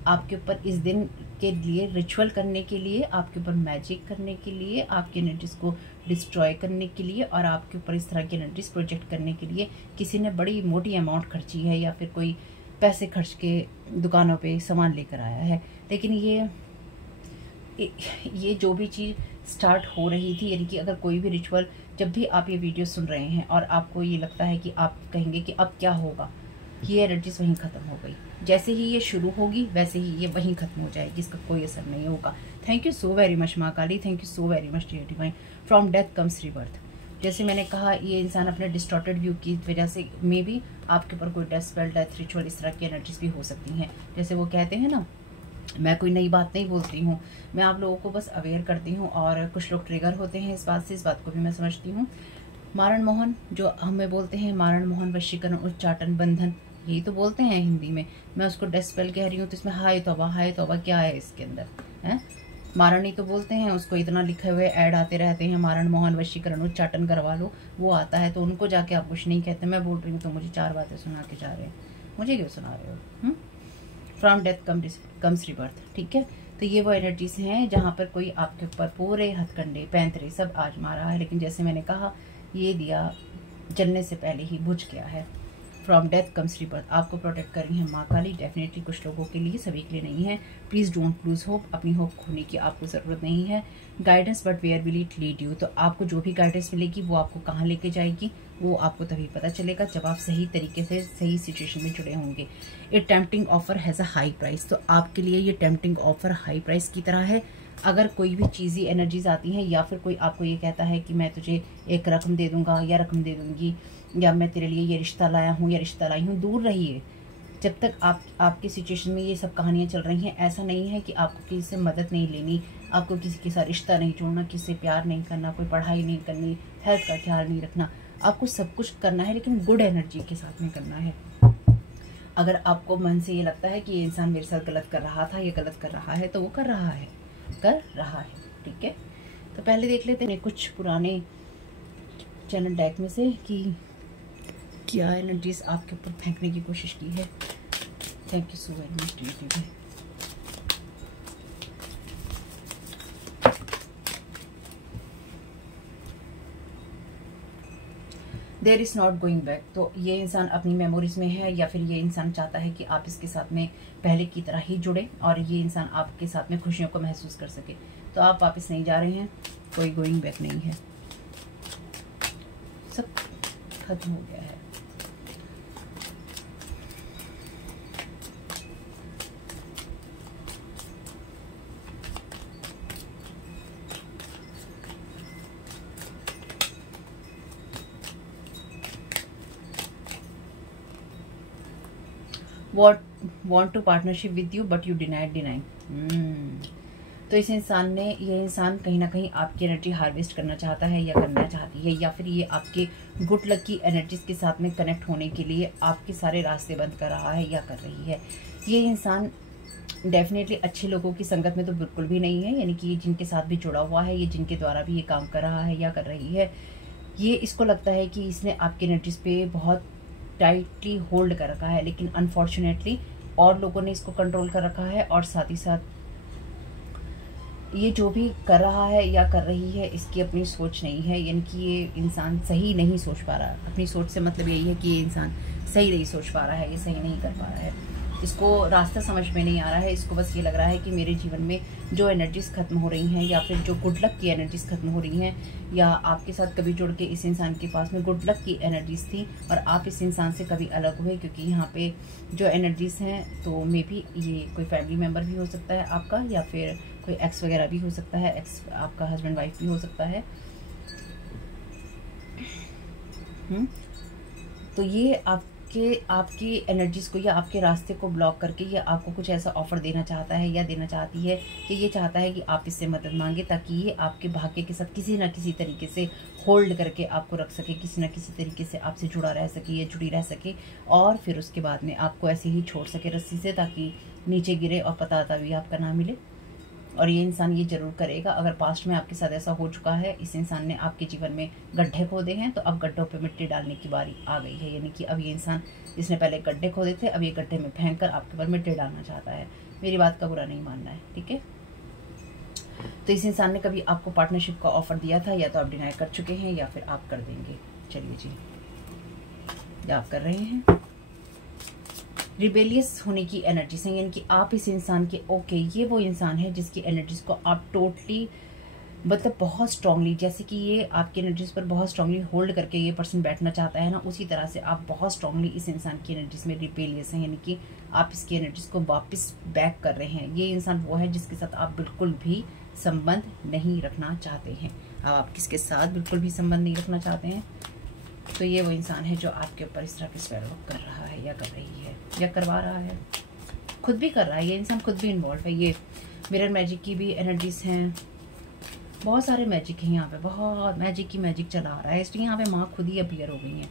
आपके ऊपर इस दिन के लिए रिचुअल करने के लिए, आपके ऊपर मैजिक करने के लिए, आपकी एनर्जीज को डिस्ट्रॉय करने के लिए और आपके ऊपर इस तरह की एनर्जीज प्रोजेक्ट करने के लिए किसी ने बड़ी मोटी अमाउंट खर्ची है, या फिर कोई पैसे खर्च के दुकानों पे सामान लेकर आया है। लेकिन ये जो भी चीज़ स्टार्ट हो रही थी, यानी कि अगर कोई भी रिचुअल, जब भी आप ये वीडियो सुन रहे हैं और आपको ये लगता है कि आप कहेंगे कि अब क्या होगा, ये एनर्जीज वहीं ख़त्म हो गई। जैसे ही ये शुरू होगी वैसे ही ये वहीं ख़त्म हो जाएगी, इसका कोई असर नहीं होगा। Thank you so very much माँ Kali, thank you so very much dear divine. From death comes rebirth. जैसे मैंने कहा, ये इंसान अपने डिस्टॉर्टेड व्यू की वजह से मे भी आपके ऊपर कोई डेथ स्पेल, डेथ रिचुअल, इस तरह की एनर्जीज भी हो सकती हैं। जैसे वो कहते हैं ना, मैं कोई नई बात नहीं बोलती हूँ, मैं आप लोगों को बस अवेयर करती हूँ, और कुछ लोग ट्रिगर होते हैं इस बात से, इस बात को भी मैं समझती हूँ। मारण मोहन जो हमें बोलते हैं, मारण मोहन, वशीकरण, उच्चाटन, बंधन, यही तो बोलते हैं हिंदी में। मैं उसको डेथ स्पेल कह रही हूँ, तो इसमें हाय तौबा क्या है इसके अंदर है? मारण ही तो बोलते हैं उसको, इतना लिखे हुए ऐड आते रहते हैं, मारण मोहन, वशीकरण, उच्चाटन करवा लो, वो आता है। तो उनको जाके आप कुछ नहीं कहते। मैं बोल रही हूँ तो मुझे 4 बातें सुना के जा रहे हैं, मुझे क्यों सुना रहे हो? फ्रॉम डेथ कम्स रिबर्थ, ठीक है। तो ये वो एनर्जीज हैं जहाँ पर कोई आपके ऊपर पूरे हथकंडे पैंतरे सब आजमा रहा है, लेकिन जैसे मैंने कहा, ये दिया जलने से पहले ही बुझ गया है। फ्रॉम डेथ कम्स रिबर्थ, आपको प्रोटेक्ट कर रही है माँ काली। डेफिनेटली कुछ लोगों के लिए, सभी के लिए नहीं है। प्लीज़ डोंट लूज होप, अपनी होप खोने की आपको ज़रूरत नहीं है। Guidance, but where will it lead you. तो आपको जो भी गाइडेंस मिलेगी वो आपको कहाँ लेके जाएगी, वो आपको तभी पता चलेगा जब आप सही तरीके से सही सिचुएशन में जुड़े होंगे। A tempting offer has a high price. तो आपके लिए ये टेम्पटिंग ऑफर हाई प्राइस की तरह है। अगर कोई भी चीज़ी एनर्जीज आती हैं, या फिर कोई आपको ये कहता है कि मैं तुझे एक रकम दे दूंगा या रकम दे दूंगी, या मैं तेरे लिए ये रिश्ता लाया हूँ या रिश्ता लाई हूँ, दूर रहिए। जब तक आपकी सिचुएशन में ये सब कहानियाँ चल रही हैं, ऐसा नहीं है कि आपको किसी से मदद नहीं लेनी, आपको किसी के साथ रिश्ता नहीं जोड़ना, किसी से प्यार नहीं करना, कोई पढ़ाई नहीं करनी, हेल्थ का ख्याल नहीं रखना। आपको सब कुछ करना है, लेकिन गुड एनर्जी के साथ में करना है। अगर आपको मन से ये लगता है कि ये इंसान मेरे साथ गलत कर रहा था, ये गलत कर रहा है, तो वो कर रहा है, ठीक है। तो पहले देख लेते हैं कुछ पुराने चैनल डेक में से कि क्या एनर्जीज आपके ऊपर फेंकने की कोशिश की है। Thank you so very much dear. There is not going back. तो ये इंसान अपनी मेमोरीज में है, या फिर ये इंसान चाहता है कि आप इसके साथ में पहले की तरह ही जुड़े और ये इंसान आपके साथ में खुशियों को महसूस कर सके। तो आप वापस नहीं जा रहे हैं, कोई गोइंग बैक नहीं है। खत्म हो गया है। want to partnership with you but you denying। तो इस इंसान ने, ये इंसान कहीं ना कहीं आपकी एनर्जी हार्वेस्ट करना चाहता है या करना चाहती है, या फिर ये आपके गुड लक की एनर्जीज के साथ में कनेक्ट होने के लिए आपके सारे रास्ते बंद कर रहा है या कर रही है। ये इंसान डेफिनेटली अच्छे लोगों की संगत में तो बिल्कुल भी नहीं है, यानी कि ये जिनके साथ भी जुड़ा हुआ है, ये जिनके द्वारा भी ये काम कर रहा है या कर रही है, ये इसको लगता है कि इसने आपकी एनर्जीज पे बहुत टाइटली होल्ड कर रखा है, लेकिन अनफॉर्चुनेटली और लोगों ने इसको कंट्रोल कर रखा है। और साथ ही साथ ये जो भी कर रहा है या कर रही है, इसकी अपनी सोच नहीं है, यानी कि ये इंसान सही नहीं सोच पा रहा है। अपनी सोच से मतलब यही है कि ये इंसान सही नहीं सोच पा रहा है, ये सही नहीं कर पा रहा है, इसको रास्ता समझ में नहीं आ रहा है। इसको बस ये लग रहा है कि मेरे जीवन में जो एनर्जीज खत्म हो रही हैं, या फिर जो गुड लक की एनर्जीज खत्म हो रही हैं, या आपके साथ कभी जुड़ के इस इंसान के पास में गुड लक की एनर्जीज थी और आप इस इंसान से कभी अलग हुए, क्योंकि यहाँ पे जो एनर्जीज हैं तो मे बी ये कोई फैमिली मेम्बर भी हो सकता है आपका, या फिर कोई एक्स वगैरह भी हो सकता है, एक्स आपका हस्बैंड वाइफ भी हो सकता है। तो ये आपकी एनर्जीज को या आपके रास्ते को ब्लॉक करके ये आपको कुछ ऐसा ऑफर देना चाहता है या देना चाहती है कि ये चाहता है कि आप इससे मदद मांगे, ताकि ये आपके भाग्य के साथ किसी ना किसी तरीके से होल्ड करके आपको रख सके, किसी ना किसी तरीके से आपसे जुड़ा रह सके या जुड़ी रह सके, और फिर उसके बाद में आपको ऐसे ही छोड़ सके रस्सी से, ताकि नीचे गिरे और पता भी आपका ना मिले। और ये इंसान ये जरूर करेगा। अगर पास्ट में आपके साथ ऐसा हो चुका है, इस इंसान ने आपके जीवन में गड्ढे खोदे हैं, तो अब गड्ढों पे मिट्टी डालने की बारी आ गई है। यानी कि अब ये इंसान, जिसने पहले गड्ढे खोदे थे, अब ये गड्ढे में फेंक कर आपके ऊपर मिट्टी डालना चाहता है। मेरी बात का बुरा नहीं मानना है, ठीक है। तो इस इंसान ने कभी आपको पार्टनरशिप का ऑफर दिया था, या तो आप डिनाई कर चुके हैं या फिर आप कर देंगे। चलिए जी, या आप कर रहे हैं। रिबेलियस होने की एनर्जीज हैं, यानी कि आप इस इंसान के ये वो इंसान है जिसकी एनर्जीज को आप टोटली मतलब बहुत स्ट्रांगली, जैसे कि ये आपकी एनर्जीज पर बहुत स्ट्रांगली होल्ड करके ये पर्सन बैठना चाहता है ना, उसी तरह से आप बहुत स्ट्रांगली इस इंसान की एनर्जीज में रिबेलियस हैं, यानी कि आप इसकी एनर्जीज को वापस बैक कर रहे हैं। ये इंसान वो है जिसके साथ आप बिल्कुल भी संबंध नहीं रखना चाहते हैं। आप किसके साथ बिल्कुल भी संबंध नहीं रखना चाहते हैं, तो ये वो इंसान है जो आपके ऊपर इस तरह के स्पेल वर्क कर रहा है या कर रही है या करवा रहा है, खुद भी कर रहा है। ये इंसान खुद भी इन्वॉल्व है। ये मिरर मैजिक की भी एनर्जीज हैं, बहुत सारे मैजिक हैं यहाँ पे, बहुत मैजिक चला आ रहा है। इसलिए यहाँ पे माँ खुद ही अपीयर हो गई हैं।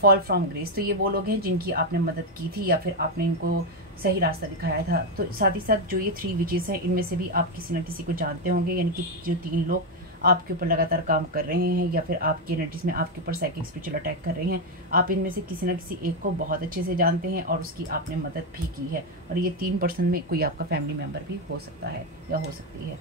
फॉल फ्रॉम ग्रेस, तो ये वो लोग हैं जिनकी आपने मदद की थी या फिर आपने इनको सही रास्ता दिखाया था। तो साथ ही साथ जो ये 3 विचेस हैं, इनमें से भी आप किसी न किसी को जानते होंगे, यानी कि जो 3 लोग आपके ऊपर लगातार काम कर रहे हैं या फिर आपकी एनर्जीज में आपके ऊपर साइकिक स्पिरिचुअल अटैक कर रहे हैं, आप इनमें से किसी न किसी एक को बहुत अच्छे से जानते हैं और उसकी आपने मदद भी की है। और ये 3 पर्सन में कोई आपका फैमिली मेम्बर भी हो सकता है या हो सकती है।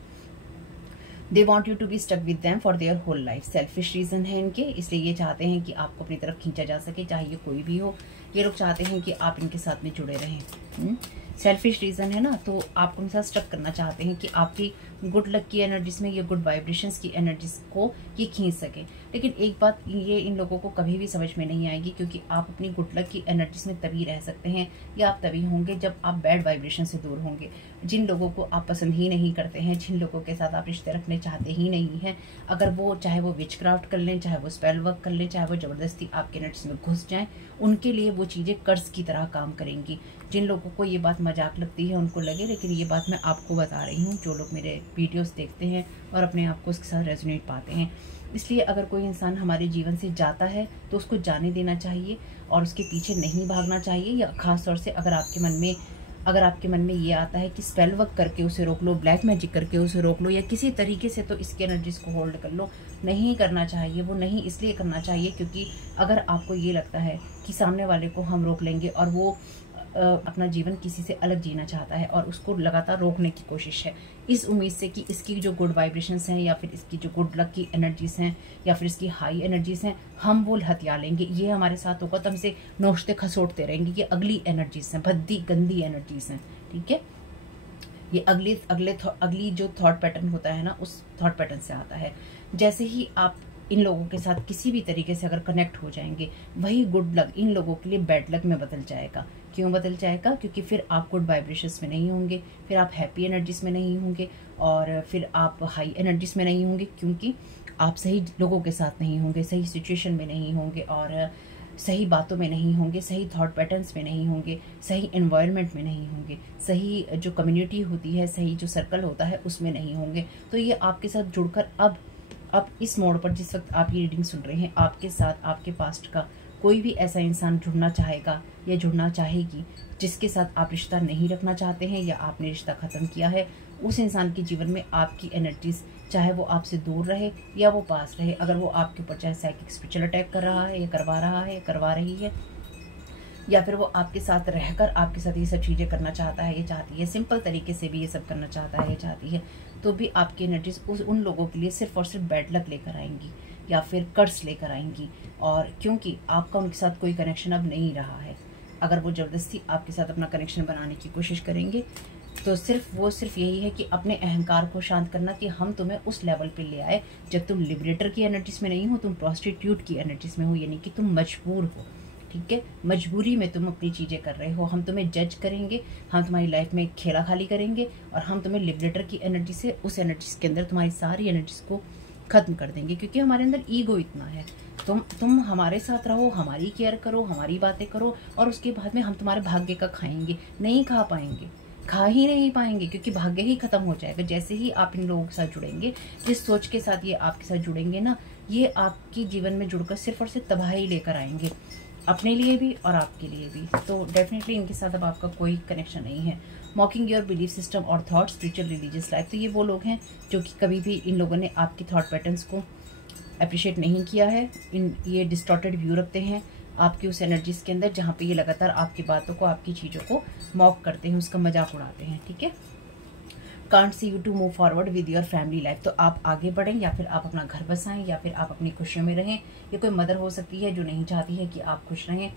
They want you to be stuck with them for their whole life. Selfish reason है इनके, इसलिए ये चाहते हैं कि आपको अपनी तरफ खींचा जा सके, चाहे ये कोई भी हो। ये लोग चाहते हैं कि आप इनके साथ में जुड़े रहें। सेल्फिश रीजन है ना, तो आपको उनके साथ स्टक करना चाहते हैं कि आपकी गुड लक की एनर्जीज में, ये गुड वाइब्रेशंस की एनर्जीज को ये खींच सके। लेकिन एक बात ये इन लोगों को कभी भी समझ में नहीं आएगी, क्योंकि आप अपनी गुड लक की एनर्जीज में तभी रह सकते हैं या आप तभी होंगे जब आप बैड वाइब्रेशन से दूर होंगे। जिन लोगों को आप पसंद ही नहीं करते हैं, जिन लोगों के साथ आप रिश्ते रखने चाहते ही नहीं हैं, अगर वो चाहे वो विच क्राफ्ट कर लें, चाहे वो स्पेल वर्क कर लें, चाहे वो ज़बरदस्ती आपके एनर्जीज में घुस जाएं, उनके लिए वो चीज़ें कर्ज की तरह काम करेंगी। जिन लोगों को ये बात मजाक लगती है उनको लगे, लेकिन ये बात मैं आपको बता रही हूँ, जो लोग मेरे वीडियोस देखते हैं और अपने आप को उसके साथ रेजोनेट पाते हैं। इसलिए अगर कोई इंसान हमारे जीवन से जाता है तो उसको जाने देना चाहिए और उसके पीछे नहीं भागना चाहिए। या खास तौर से अगर आपके मन में ये आता है कि स्पेल वर्क करके उसे रोक लो, ब्लैक मैजिक करके उसे रोक लो, या किसी तरीके से तो इसकी एनर्जीज को होल्ड कर लो, नहीं करना चाहिए। वो नहीं इसलिए करना चाहिए क्योंकि अगर आपको ये लगता है कि सामने वाले को हम रोक लेंगे और वो अपना जीवन किसी से अलग जीना चाहता है और उसको लगातार रोकने की कोशिश है, इस उम्मीद से कि इसकी जो गुड वाइब्रेशंस हैं या फिर इसकी जो गुड लक की एनर्जीज हैं या फिर इसकी हाई एनर्जीज हैं, हम वो हथिया लेंगे, ये हमारे साथ होगा तो हमसे नोचते खसोटते रहेंगे। ये अगली एनर्जीज हैं, भद्दी गंदी एनर्जीज हैं, ठीक है। ये अगली जो थॉट पैटर्न होता है ना, उस थॉट पैटर्न से आता है। जैसे ही आप इन लोगों के साथ किसी भी तरीके से अगर कनेक्ट हो जाएंगे, वही गुड लक इन लोगों के लिए बैड लक में बदल जाएगा। क्यों बदल जाएगा? क्योंकि फिर आप गुड वाइब्रेशंस में नहीं होंगे, फिर आप हैप्पी एनर्जीज में नहीं होंगे, और फिर आप हाई एनर्जीज में नहीं होंगे, क्योंकि आप सही लोगों के साथ नहीं होंगे, सही सिचुएशन में नहीं होंगे, और सही बातों में नहीं होंगे, सही थॉट पैटर्न्स में नहीं होंगे, सही एनवायरनमेंट में नहीं होंगे, सही जो कम्युनिटी होती है, सही जो सर्कल होता है उसमें नहीं होंगे। तो ये आपके साथ जुड़कर अब इस मोड़ पर जिस वक्त आप ये रीडिंग सुन रहे हैं, आपके साथ आपके पास्ट का कोई भी ऐसा इंसान जुड़ना चाहेगा या जुड़ना चाहेगी जिसके साथ आप रिश्ता नहीं रखना चाहते हैं या आपने रिश्ता ख़त्म किया है, उस इंसान के जीवन में आपकी एनर्जीज, चाहे वो आपसे दूर रहे या वो पास रहे, अगर वो आपके ऊपर चाहे साइकिक स्पिरिचुअल अटैक कर रहा है या करवा रहा है या करवा रही है, या फिर वो आपके साथ रहकर आपके साथ ये सब चीज़ें करना चाहता है या चाहती है, सिंपल तरीके से भी ये सब करना चाहता है या चाहती है, तो भी आपकी एनर्जीज उन लोगों के लिए सिर्फ और सिर्फ बैड लक लेकर आएंगी या फिर कर्स लेकर आएंगी। और क्योंकि आपका उनके साथ कोई कनेक्शन अब नहीं रहा है, अगर वो ज़बरदस्ती आपके साथ अपना कनेक्शन बनाने की कोशिश करेंगे तो सिर्फ यही है कि अपने अहंकार को शांत करना, कि हम तुम्हें उस लेवल पे ले आए जब तुम लिबरेटर की एनर्जीज में नहीं हो, तुम प्रोस्टिट्यूट की एनर्जीज में हो, यानी कि तुम मजबूर हो। ठीक है, मजबूरी में तुम अपनी चीज़ें कर रहे हो। हम तुम्हें जज करेंगे, हम तुम्हारी लाइफ में खेला खाली करेंगे, और हम तुम्हें लिबरेटर की एनर्जी से उस एनर्जीज के अंदर तुम्हारी सारी एनर्जीज को ख़त्म कर देंगे, क्योंकि हमारे अंदर ईगो इतना है। तुम हमारे साथ रहो, हमारी केयर करो, हमारी बातें करो, और उसके बाद में हम तुम्हारे भाग्य का खाएंगे, नहीं खा पाएंगे, खा ही नहीं पाएंगे, क्योंकि भाग्य ही खत्म हो जाएगा। जैसे ही आप इन लोगों के साथ जुड़ेंगे, जिस सोच के साथ ये आपके साथ जुड़ेंगे ना, ये आपकी जीवन में जुड़कर सिर्फ और सिर्फ तबाही लेकर आएंगे, अपने लिए भी और आपके लिए भी। तो डेफिनेटली इनके साथ अब आपका कोई कनेक्शन नहीं है। मॉकिंग योर बिलीफ सिस्टम और थॉट, स्पिरिचुअल रिलीजियस लाइफ, तो ये वो लोग हैं जो कि कभी भी इन लोगों ने आपकी थॉट पैटर्न्स को अप्रिशिएट नहीं किया है। ये डिस्टॉर्टेड व्यू रखते हैं आपकी उस एनर्जीज के अंदर, जहाँ पे ये लगातार आपकी बातों को, आपकी चीज़ों को मॉक करते हैं, उसका मजाक उड़ाते हैं। ठीक है, can't see you to move forward with your family life, तो आप आगे बढ़ें या फिर आप अपना घर बसाएं या फिर आप अपनी खुशियों में रहें। ये कोई मदर हो सकती है जो नहीं चाहती है कि आप खुश रहें।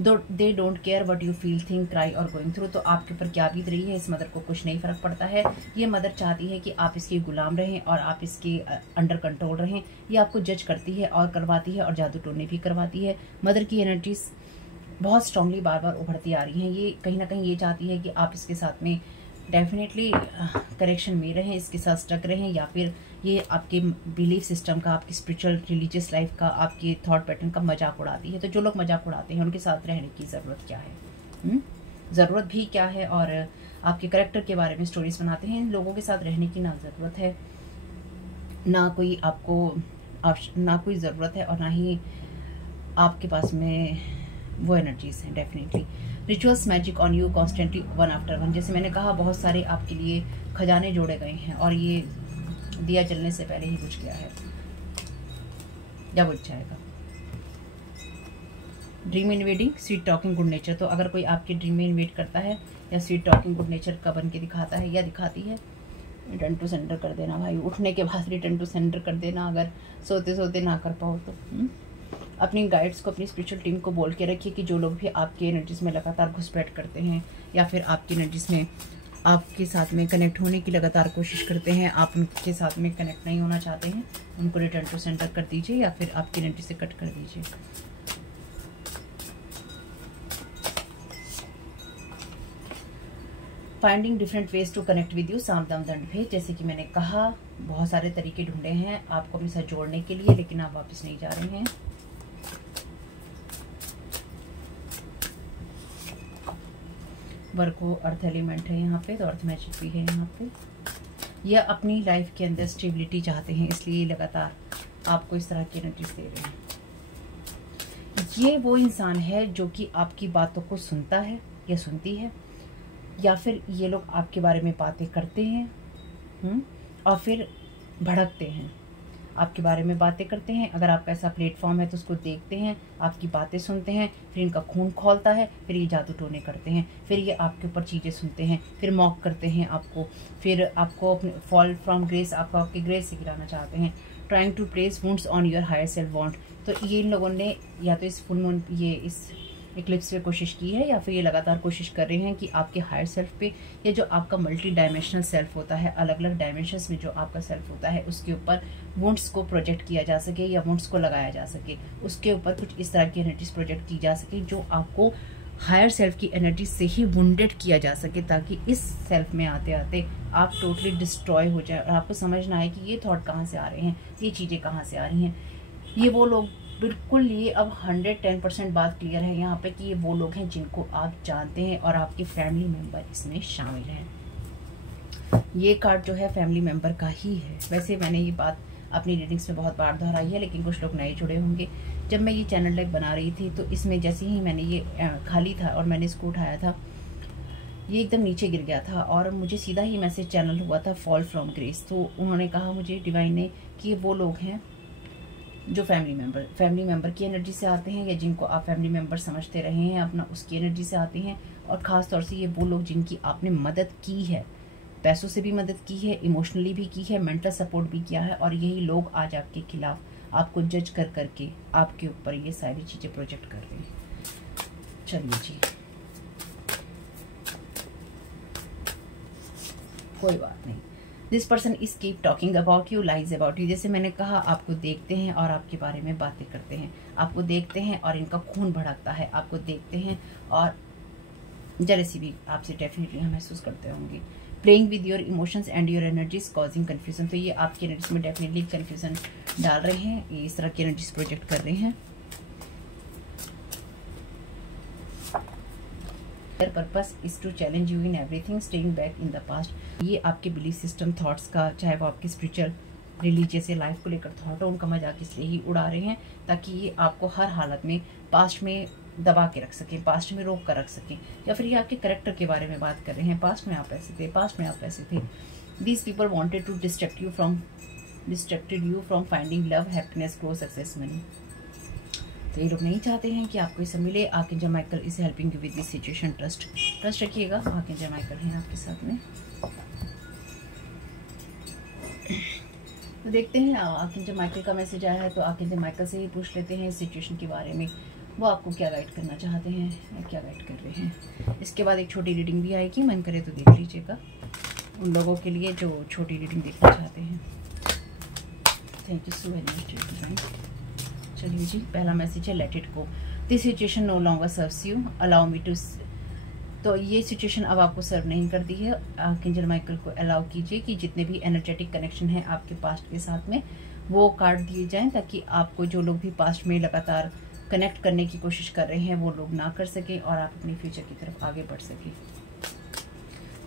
They don't care what you feel, think, cry और गोइंग थ्रू, तो आपके ऊपर क्या बीत रही है इस मदर को कुछ नहीं फर्क पड़ता है। ये मदर चाहती है कि आप इसके गुलाम रहें और आप इसके अंडर कंट्रोल रहें। ये आपको जज करती है और करवाती है और जादू टोने भी करवाती है। मदर की एनर्जीज बहुत स्ट्रांगली बार बार उभरती आ रही हैं। ये कहीं ना कहीं ये चाहती है कि आप इसके साथ में डेफिनेटली करेक्शन में रहें, इसके साथ स्टक रहें, या फिर ये आपके बिलीफ सिस्टम का, आपकी स्पिरिचुअल रिलीजियस लाइफ का, आपके थॉट पैटर्न का मजाक उड़ाती है। तो जो लोग मजाक उड़ाते हैं उनके साथ रहने की ज़रूरत क्या है, ज़रूरत भी क्या है, और आपके करेक्टर के बारे में स्टोरीज बनाते हैं। इन लोगों के साथ रहने की ना ज़रूरत है, ना कोई ना कोई ज़रूरत है, और ना ही आपके पास में वो एनर्जीज हैं। Definitely rituals magic on you constantly one after one, जैसे मैंने कहा बहुत सारे आपके लिए खजाने जोड़े गए हैं, और ये दिया जलने से पहले ही बुझ गया है या बुझ जाएगा। Dream invading, sweet talking, good nature, तो अगर कोई आपके ड्रीम में इन्वेट करता है या स्वीट टॉकिंग गुड नेचर का बन के दिखाता है या दिखाती है, रिटर्न टू सेंटर कर देना भाई, उठने के बाद रिटर्न टू सेंटर कर देना, अगर सोते सोते ना कर पाओ तो। अपनी गाइड्स को, अपनी स्पिरिचुअल टीम को बोल के रखिए कि जो लोग भी आपकी एनर्जीज में लगातार घुसपैठ करते हैं या फिर आपकी एनर्जीज में आपके साथ में कनेक्ट होने की लगातार कोशिश करते हैं, आप उनके साथ में कनेक्ट नहीं होना चाहते हैं, उनको रिटर्न टू सेंटर कर दीजिए या फिर आपकी एनर्जी से कट कर दीजिए। Finding different ways to connect with you, साम दाम दंड भेद, जैसे कि मैंने कहा बहुत सारे तरीके ढूंढे हैं आपको अपने साथ जोड़ने के लिए, लेकिन आप वापस नहीं जा रहे हैं। वर्को अर्थ एलिमेंट है यहाँ पे, तो अर्थ मैजिक भी है यहाँ पे। यह अपनी लाइफ के अंदर स्टेबिलिटी चाहते हैं, इसलिए लगातार आपको इस तरह की एनर्जीज दे रहे हैं। ये वो इंसान है जो कि आपकी बातों को सुनता है या सुनती है, या फिर ये लोग आपके बारे में बातें करते हैं और फिर भड़कते हैं, आपके बारे में बातें करते हैं। अगर आपका ऐसा प्लेटफॉर्म है तो उसको देखते हैं, आपकी बातें सुनते हैं, फिर इनका खून खौलता है, फिर ये जादू टोने करते हैं, फिर ये आपके ऊपर चीज़ें सुनते हैं, फिर मॉक करते हैं आपको, फिर आपको अपने फॉल फ्रॉम ग्रेस, आपको आपके ग्रेस से गिराना चाहते हैं। Trying to place wounds on your higher self want, तो ये इन लोगों ने या तो इस फुल मून, ये इस इक्लिप्स पे कोशिश की है, या फिर ये लगातार कोशिश कर रहे हैं कि आपके हायर सेल्फ पे, या जो आपका मल्टी डायमेंशनल सेल्फ होता है, अलग अलग डायमेंशंस में जो आपका सेल्फ होता है, उसके ऊपर वुंड्स को प्रोजेक्ट किया जा सके या वुंड्स को लगाया जा सके, उसके ऊपर कुछ इस तरह की एनर्जीज प्रोजेक्ट की जा सके जो आपको हायर सेल्फ की एनर्जी से ही वुंडेड किया जा सके, ताकि इस सेल्फ में आते आते आप टोटली डिस्ट्रॉय हो जाए और आपको समझ ना आए कि ये थॉट कहाँ से आ रहे हैं, ये चीज़ें कहाँ से आ रही हैं। ये वो लोग बिल्कुल, ये अब 110% बात क्लियर है यहाँ पे कि ये वो लोग हैं जिनको आप जानते हैं और आपके फैमिली मेम्बर इसमें शामिल हैं। ये कार्ड जो है फैमिली मेम्बर का ही है। वैसे मैंने ये बात अपनी रीडिंग्स में बहुत बार दोहराई है, लेकिन कुछ लोग नए जुड़े होंगे। जब मैं ये चैनल डेक बना रही थी तो इसमें जैसे ही मैंने ये खाली था और मैंने इसको उठाया था, ये एकदम नीचे गिर गया था और मुझे सीधा ही मैसेज चैनल हुआ था फॉल फ्रॉम ग्रेस। तो उन्होंने कहा मुझे डिवाइन ने कि ये वो लोग हैं जो फैमिली मेम्बर की एनर्जी से आते हैं, या जिनको आप फैमिली मेम्बर समझते रहे हैं अपना, उसकी एनर्जी से आते हैं। और ख़ास तौर से ये वो लोग जिनकी आपने मदद की है, पैसों से भी मदद की है, इमोशनली भी की है, मेंटल सपोर्ट भी किया है, और यही लोग आज आपके खिलाफ आपको जज कर करके आपके ऊपर ये सारी चीज़ें प्रोजेक्ट कर रहे हैं। चलिए जी, कोई बात नहीं। This person is keep talking about you, lies about you. जैसे मैंने कहा, आपको देखते हैं और आपके बारे में बातें करते हैं, आपको देखते हैं और इनका खून भड़कता है, आपको देखते हैं और जेलसी भी आपसे डेफिनेटली हम महसूस करते होंगे। Playing with your emotions and your energies causing confusion. तो ये आपकी एनर्जीज में डेफिनेटली कन्फ्यूजन डाल रहे हैं, ये इस तरह की एनर्जीज प्रोजेक्ट कर रहे हैं। Their purpose is to challenge you in everything, staying back in the past। ये आपके बिलीफ सिस्टम थॉट्स का, चाहे वो आपकी स्पिरिचुअल रिलीजियस या लाइफ को लेकर थॉट हो, उनका मजाक इसलिए ही उड़ा रहे हैं ताकि ये आपको हर हालत में पास्ट में दबा के रख सकें, पास्ट में रोक कर रख सकें, या फिर ये आपके करेक्टर के बारे में बात कर रहे हैं, पास्ट में आप ऐसे थे, पास्ट में आप ऐसे थे। These people wanted to distracted you from finding love, happiness, growth, success, money. तो ये लोग नहीं चाहते हैं कि आपको इसे मिले। Archangel Michael is helping you with this situation. Trust रखिएगा, आर्कएंजल माइकल हैं आपके साथ में। तो देखते हैं आर्कएंजल माइकल का मैसेज आया है, तो आर्कएंजल माइकल से ही पूछ लेते हैं इस सिचुएशन के बारे में, वो आपको क्या गाइड करना चाहते हैं या क्या गाइड कर रहे हैं। इसके बाद एक छोटी रीडिंग भी आएगी, मन करे तो देख लीजिएगा उन लोगों के लिए जो छोटी रीडिंग देखना चाहते हैं। Thank you so very much. चलिए जी, पहला मैसेज है let it go, this situation no longer serves you, allow me to. तो ये सिचुएशन अब आपको सर्व नहीं करती है। आर्कएंजल माइकल को अलाउ कीजिए कि जितने भी एनर्जेटिक कनेक्शन है आपके पास्ट के साथ में वो काट दिए जाएं, ताकि आपको जो लोग भी पास्ट में लगातार कनेक्ट करने की कोशिश कर रहे हैं वो लोग ना कर सकें और आप अपने फ्यूचर की तरफ आगे बढ़ सकें।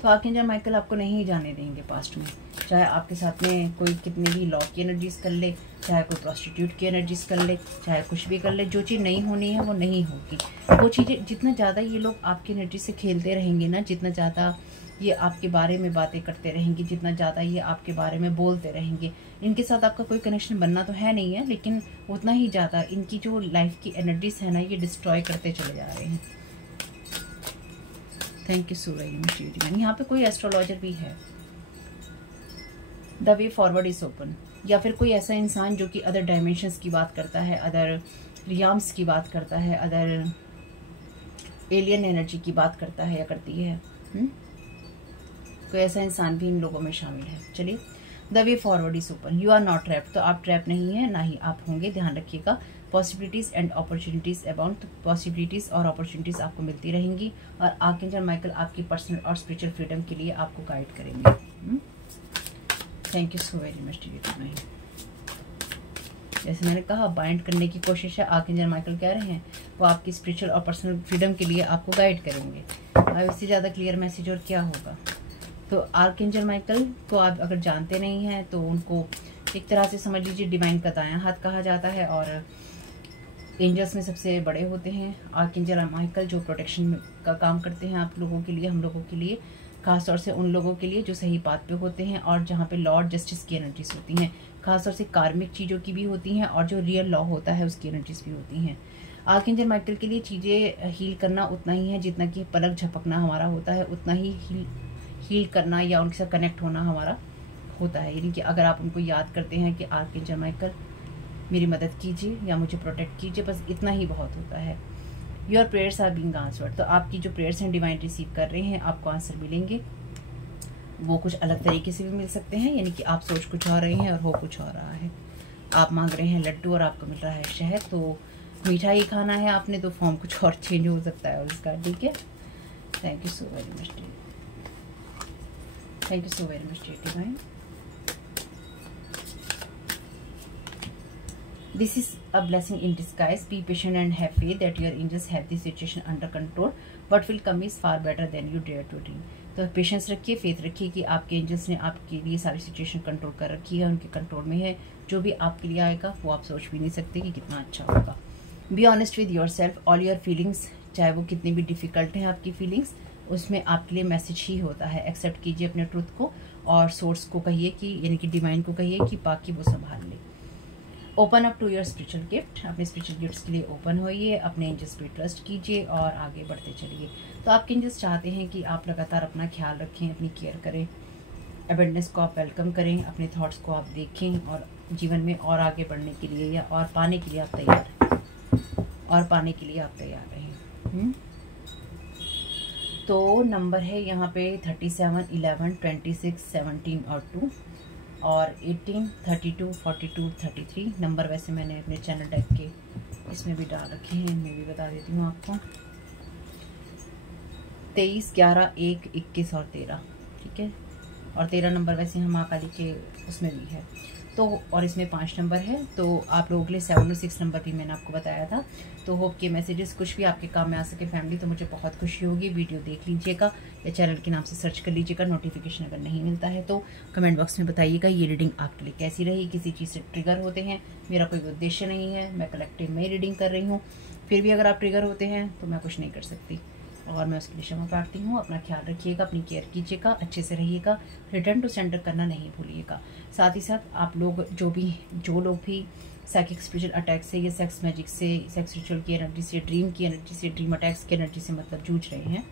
तो आर्कएंजल माइकल आपको नहीं जाने देंगे पास्ट में, चाहे आपके साथ में कोई कितनी भी लॉ की एनर्जीज कर ले, चाहे कोई प्रोस्टिट्यूट की एनर्जीज कर ले, चाहे कुछ भी कर ले, जो चीज़ नहीं होनी है वो नहीं होगी। वो चीज़ें जितना ज़्यादा ये लोग आपकी एनर्जी से खेलते रहेंगे ना, जितना ज़्यादा ये आपके बारे में बातें करते रहेंगे, जितना ज़्यादा ये आपके बारे में बोलते रहेंगे, इनके साथ आपका कोई कनेक्शन बनना तो है नहीं है, लेकिन उतना ही ज़्यादा इनकी जो लाइफ की एनर्जीज है ना, ये डिस्ट्रॉय करते चले जा रहे हैं। Thank you so very much. यहाँ पे कोई एस्ट्रोलॉजर भी है। The way forward is open, या फिर कोई ऐसा इंसान जो कि अदर डायमेंशंस की बात करता है, अदर रियाम्स की बात करता है, अदर एलियन एनर्जी की बात करता है या करती है। कोई ऐसा इंसान भी इन लोगों में शामिल है। चलिए, the way forward is open, you are not trapped. तो आप ट्रैप नहीं है, ना ही आप होंगे, ध्यान रखिएगा। Possibilities and opportunities abound, possibilities और अपॉर्चुनिटीज आपको मिलती रहेंगी और आर्कएंजल माइकल आपकी पर्सनल और स्पिरिचुअल फ्रीडम के लिए आपको गाइड करेंगे। Thank you so very much divine. जैसे मैंने कहा, बाइंड करने की कोशिश है, आर्कएंजल माइकल कह रहे हैं वो आपकी स्पिरिचुअल और पर्सनल फ्रीडम के लिए आपको गाइड करेंगे। अब इससे ज़्यादा क्लियर मैसेज और क्या होगा। तो आर्कएंजल माइकल को आप अगर जानते नहीं हैं तो उनको एक तरह से समझ लीजिए डिवाइन का दायां हाथ कहा जाता है और एंजल्स में सबसे बड़े होते हैं। आर्कएंजल माइकल जो प्रोटेक्शन का काम करते हैं आप लोगों के लिए, हम लोगों के लिए, खासतौर से उन लोगों के लिए जो सही बात पे होते हैं और जहाँ पे लॉ जस्टिस की एनर्जीज होती हैं, खासतौर से कार्मिक चीज़ों की भी होती हैं और जो रियल लॉ होता है उसकी एनर्जीज भी होती हैं। आर्कएंजल माइकल के लिए चीज़ें हील करना उतना ही है जितना कि पलक झपकना हमारा होता है, उतना ही हील करना या उनके साथ कनेक्ट होना हमारा होता है। यानी कि अगर आप उनको याद करते हैं कि आर्कएंजल माइकल मेरी मदद कीजिए या मुझे प्रोटेक्ट कीजिए, बस इतना ही बहुत होता है। Your prayers are being answered. तो आपकी जो प्रेयर्स हैं डिवाइन रिसीव कर रहे हैं, आपको आंसर मिलेंगे। वो कुछ अलग तरीके से भी मिल सकते हैं, यानी कि आप सोच कुछ और रहे हैं और हो कुछ और रहा है। आप मांग रहे हैं लड्डू और आपको मिल रहा है शहद, तो मीठा ही खाना है आपने, तो फॉर्म कुछ और चेंज हो सकता है उसका, ठीक है। Thank you so very much, thank you so very much divine. This is a blessing in disguise. Be patient and have faith that your angels have the situation under control. What will come is far better than you dare to dream. तो patience रखिए, faith रखिए कि आपके angels ने आपके लिए सारी situation control कर रखी है, उनके कंट्रोल में है। जो भी आपके लिए आएगा वो आप सोच भी नहीं सकते कि कितना अच्छा होगा। Be honest with your self, all your feelings, चाहे वो कितनी भी डिफिकल्ट हैं आपकी फीलिंग्स, उसमें आपके लिए मैसेज ही होता है। एक्सेप्ट कीजिए अपने ट्रुथ को और सोर्स को कहिए कि, यानी कि डिवाइन को कहिए कि बाकी वो संभाल ले। Open up to your spiritual gift, अपने स्पिरिचुअल गिफ्ट्स के लिए ओपन होइए, अपने एंजल्स पे ट्रस्ट कीजिए और आगे बढ़ते चलिए। तो आपके एंजल्स चाहते हैं कि आप लगातार अपना ख्याल रखें, अपनी केयर करें, अबेंडेंस को आप वेलकम करें, अपने थॉट्स को आप देखें और जीवन में और आगे बढ़ने के लिए या और पाने के लिए आप तैयार हैं, और पाने के लिए आप तैयार रहें। तो नंबर है यहाँ पे 37, 11, 26, 17 और 2 और 18, 32, 42, 33 नंबर वैसे मैंने अपने चैनल टाइप के इसमें भी डाल रखे हैं, इनमें भी बता देती हूँ आपको। 23, 11, 1, 21 और 13, ठीक है। और 13 नंबर वैसे हम माँ काली के उसमें भी है, तो और इसमें 5 नंबर है। तो आप लोगों के लिए 7 और 6 नंबर भी मैंने आपको बताया था। तो होप के मैसेजेस कुछ भी आपके काम में आ सके फैमिली, तो मुझे बहुत खुशी होगी। वीडियो देख लीजिएगा या चैनल के नाम से सर्च कर लीजिएगा। नोटिफिकेशन अगर नहीं मिलता है तो कमेंट बॉक्स में बताइएगा ये रीडिंग आपके लिए कैसी रही। किसी चीज़ से ट्रिगर होते हैं, मेरा कोई उद्देश्य नहीं है, मैं कलेक्टिव में रीडिंग कर रही हूँ। फिर भी अगर आप ट्रिगर होते हैं तो मैं कुछ नहीं कर सकती और मैं उसके लिए क्षमा प्रार्थी हूँ। अपना ख्याल रखिएगा, अपनी केयर कीजिएगा, अच्छे से रहिएगा, रिटर्न टू सेंटर करना नहीं भूलिएगा। साथ ही साथ आप लोग जो लोग भी साइकिक स्पिरिचुअल अटैक से या सेक्स मैजिक से, सेक्स रिचुअल की एनर्जी से, ड्रीम की एनर्जी से, ड्रीम अटैक्स की एनर्जी से मतलब जूझ रहे हैं,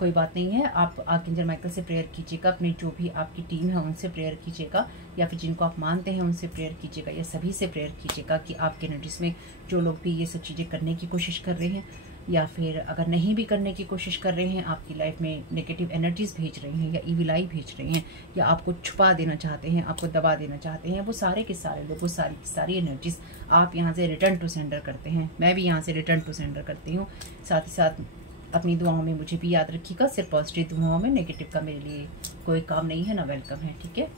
कोई बात नहीं है। आप आर्कएंजल माइकल से प्रेयर कीजिएगा, अपनी जो भी आपकी टीम है उनसे प्रेयर कीजिएगा, या फिर जिनको आप मानते हैं उनसे प्रेयर कीजिएगा, या सभी से प्रेयर कीजिएगा कि आपके एनर्जीज में जो लोग भी ये सब चीज़ें करने की कोशिश कर रहे हैं या फिर अगर नहीं भी करने की कोशिश कर रहे हैं, आपकी लाइफ में नेगेटिव एनर्जीज भेज रहे हैं या ईविल आई भेज रहे हैं या आपको छुपा देना चाहते हैं, आपको दबा देना चाहते हैं, वो सारे के सारे लोग, वो सारी की सारी एनर्जीज आप यहाँ से रिटर्न टू सेंडर करते हैं। मैं भी यहाँ से रिटर्न टू सेंडर करती हूँ। साथ ही साथ अपनी दुआओं में मुझे भी याद रखिएगा, सिर्फ पॉजिटिव दुआओं में, नेगेटिव का मेरे लिए कोई काम नहीं है, ना वेलकम है, ठीक है।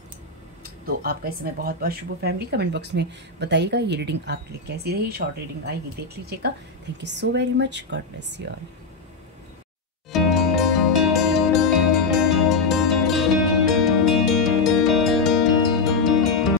तो आपका इस समय बहुत बहुत शुभ फैमिली। कमेंट बॉक्स में बताइएगा ये रीडिंग आपके लिए कैसी रही। शॉर्ट रीडिंग आएगी, देख लीजिएगा। Thank you so very much. God bless you all.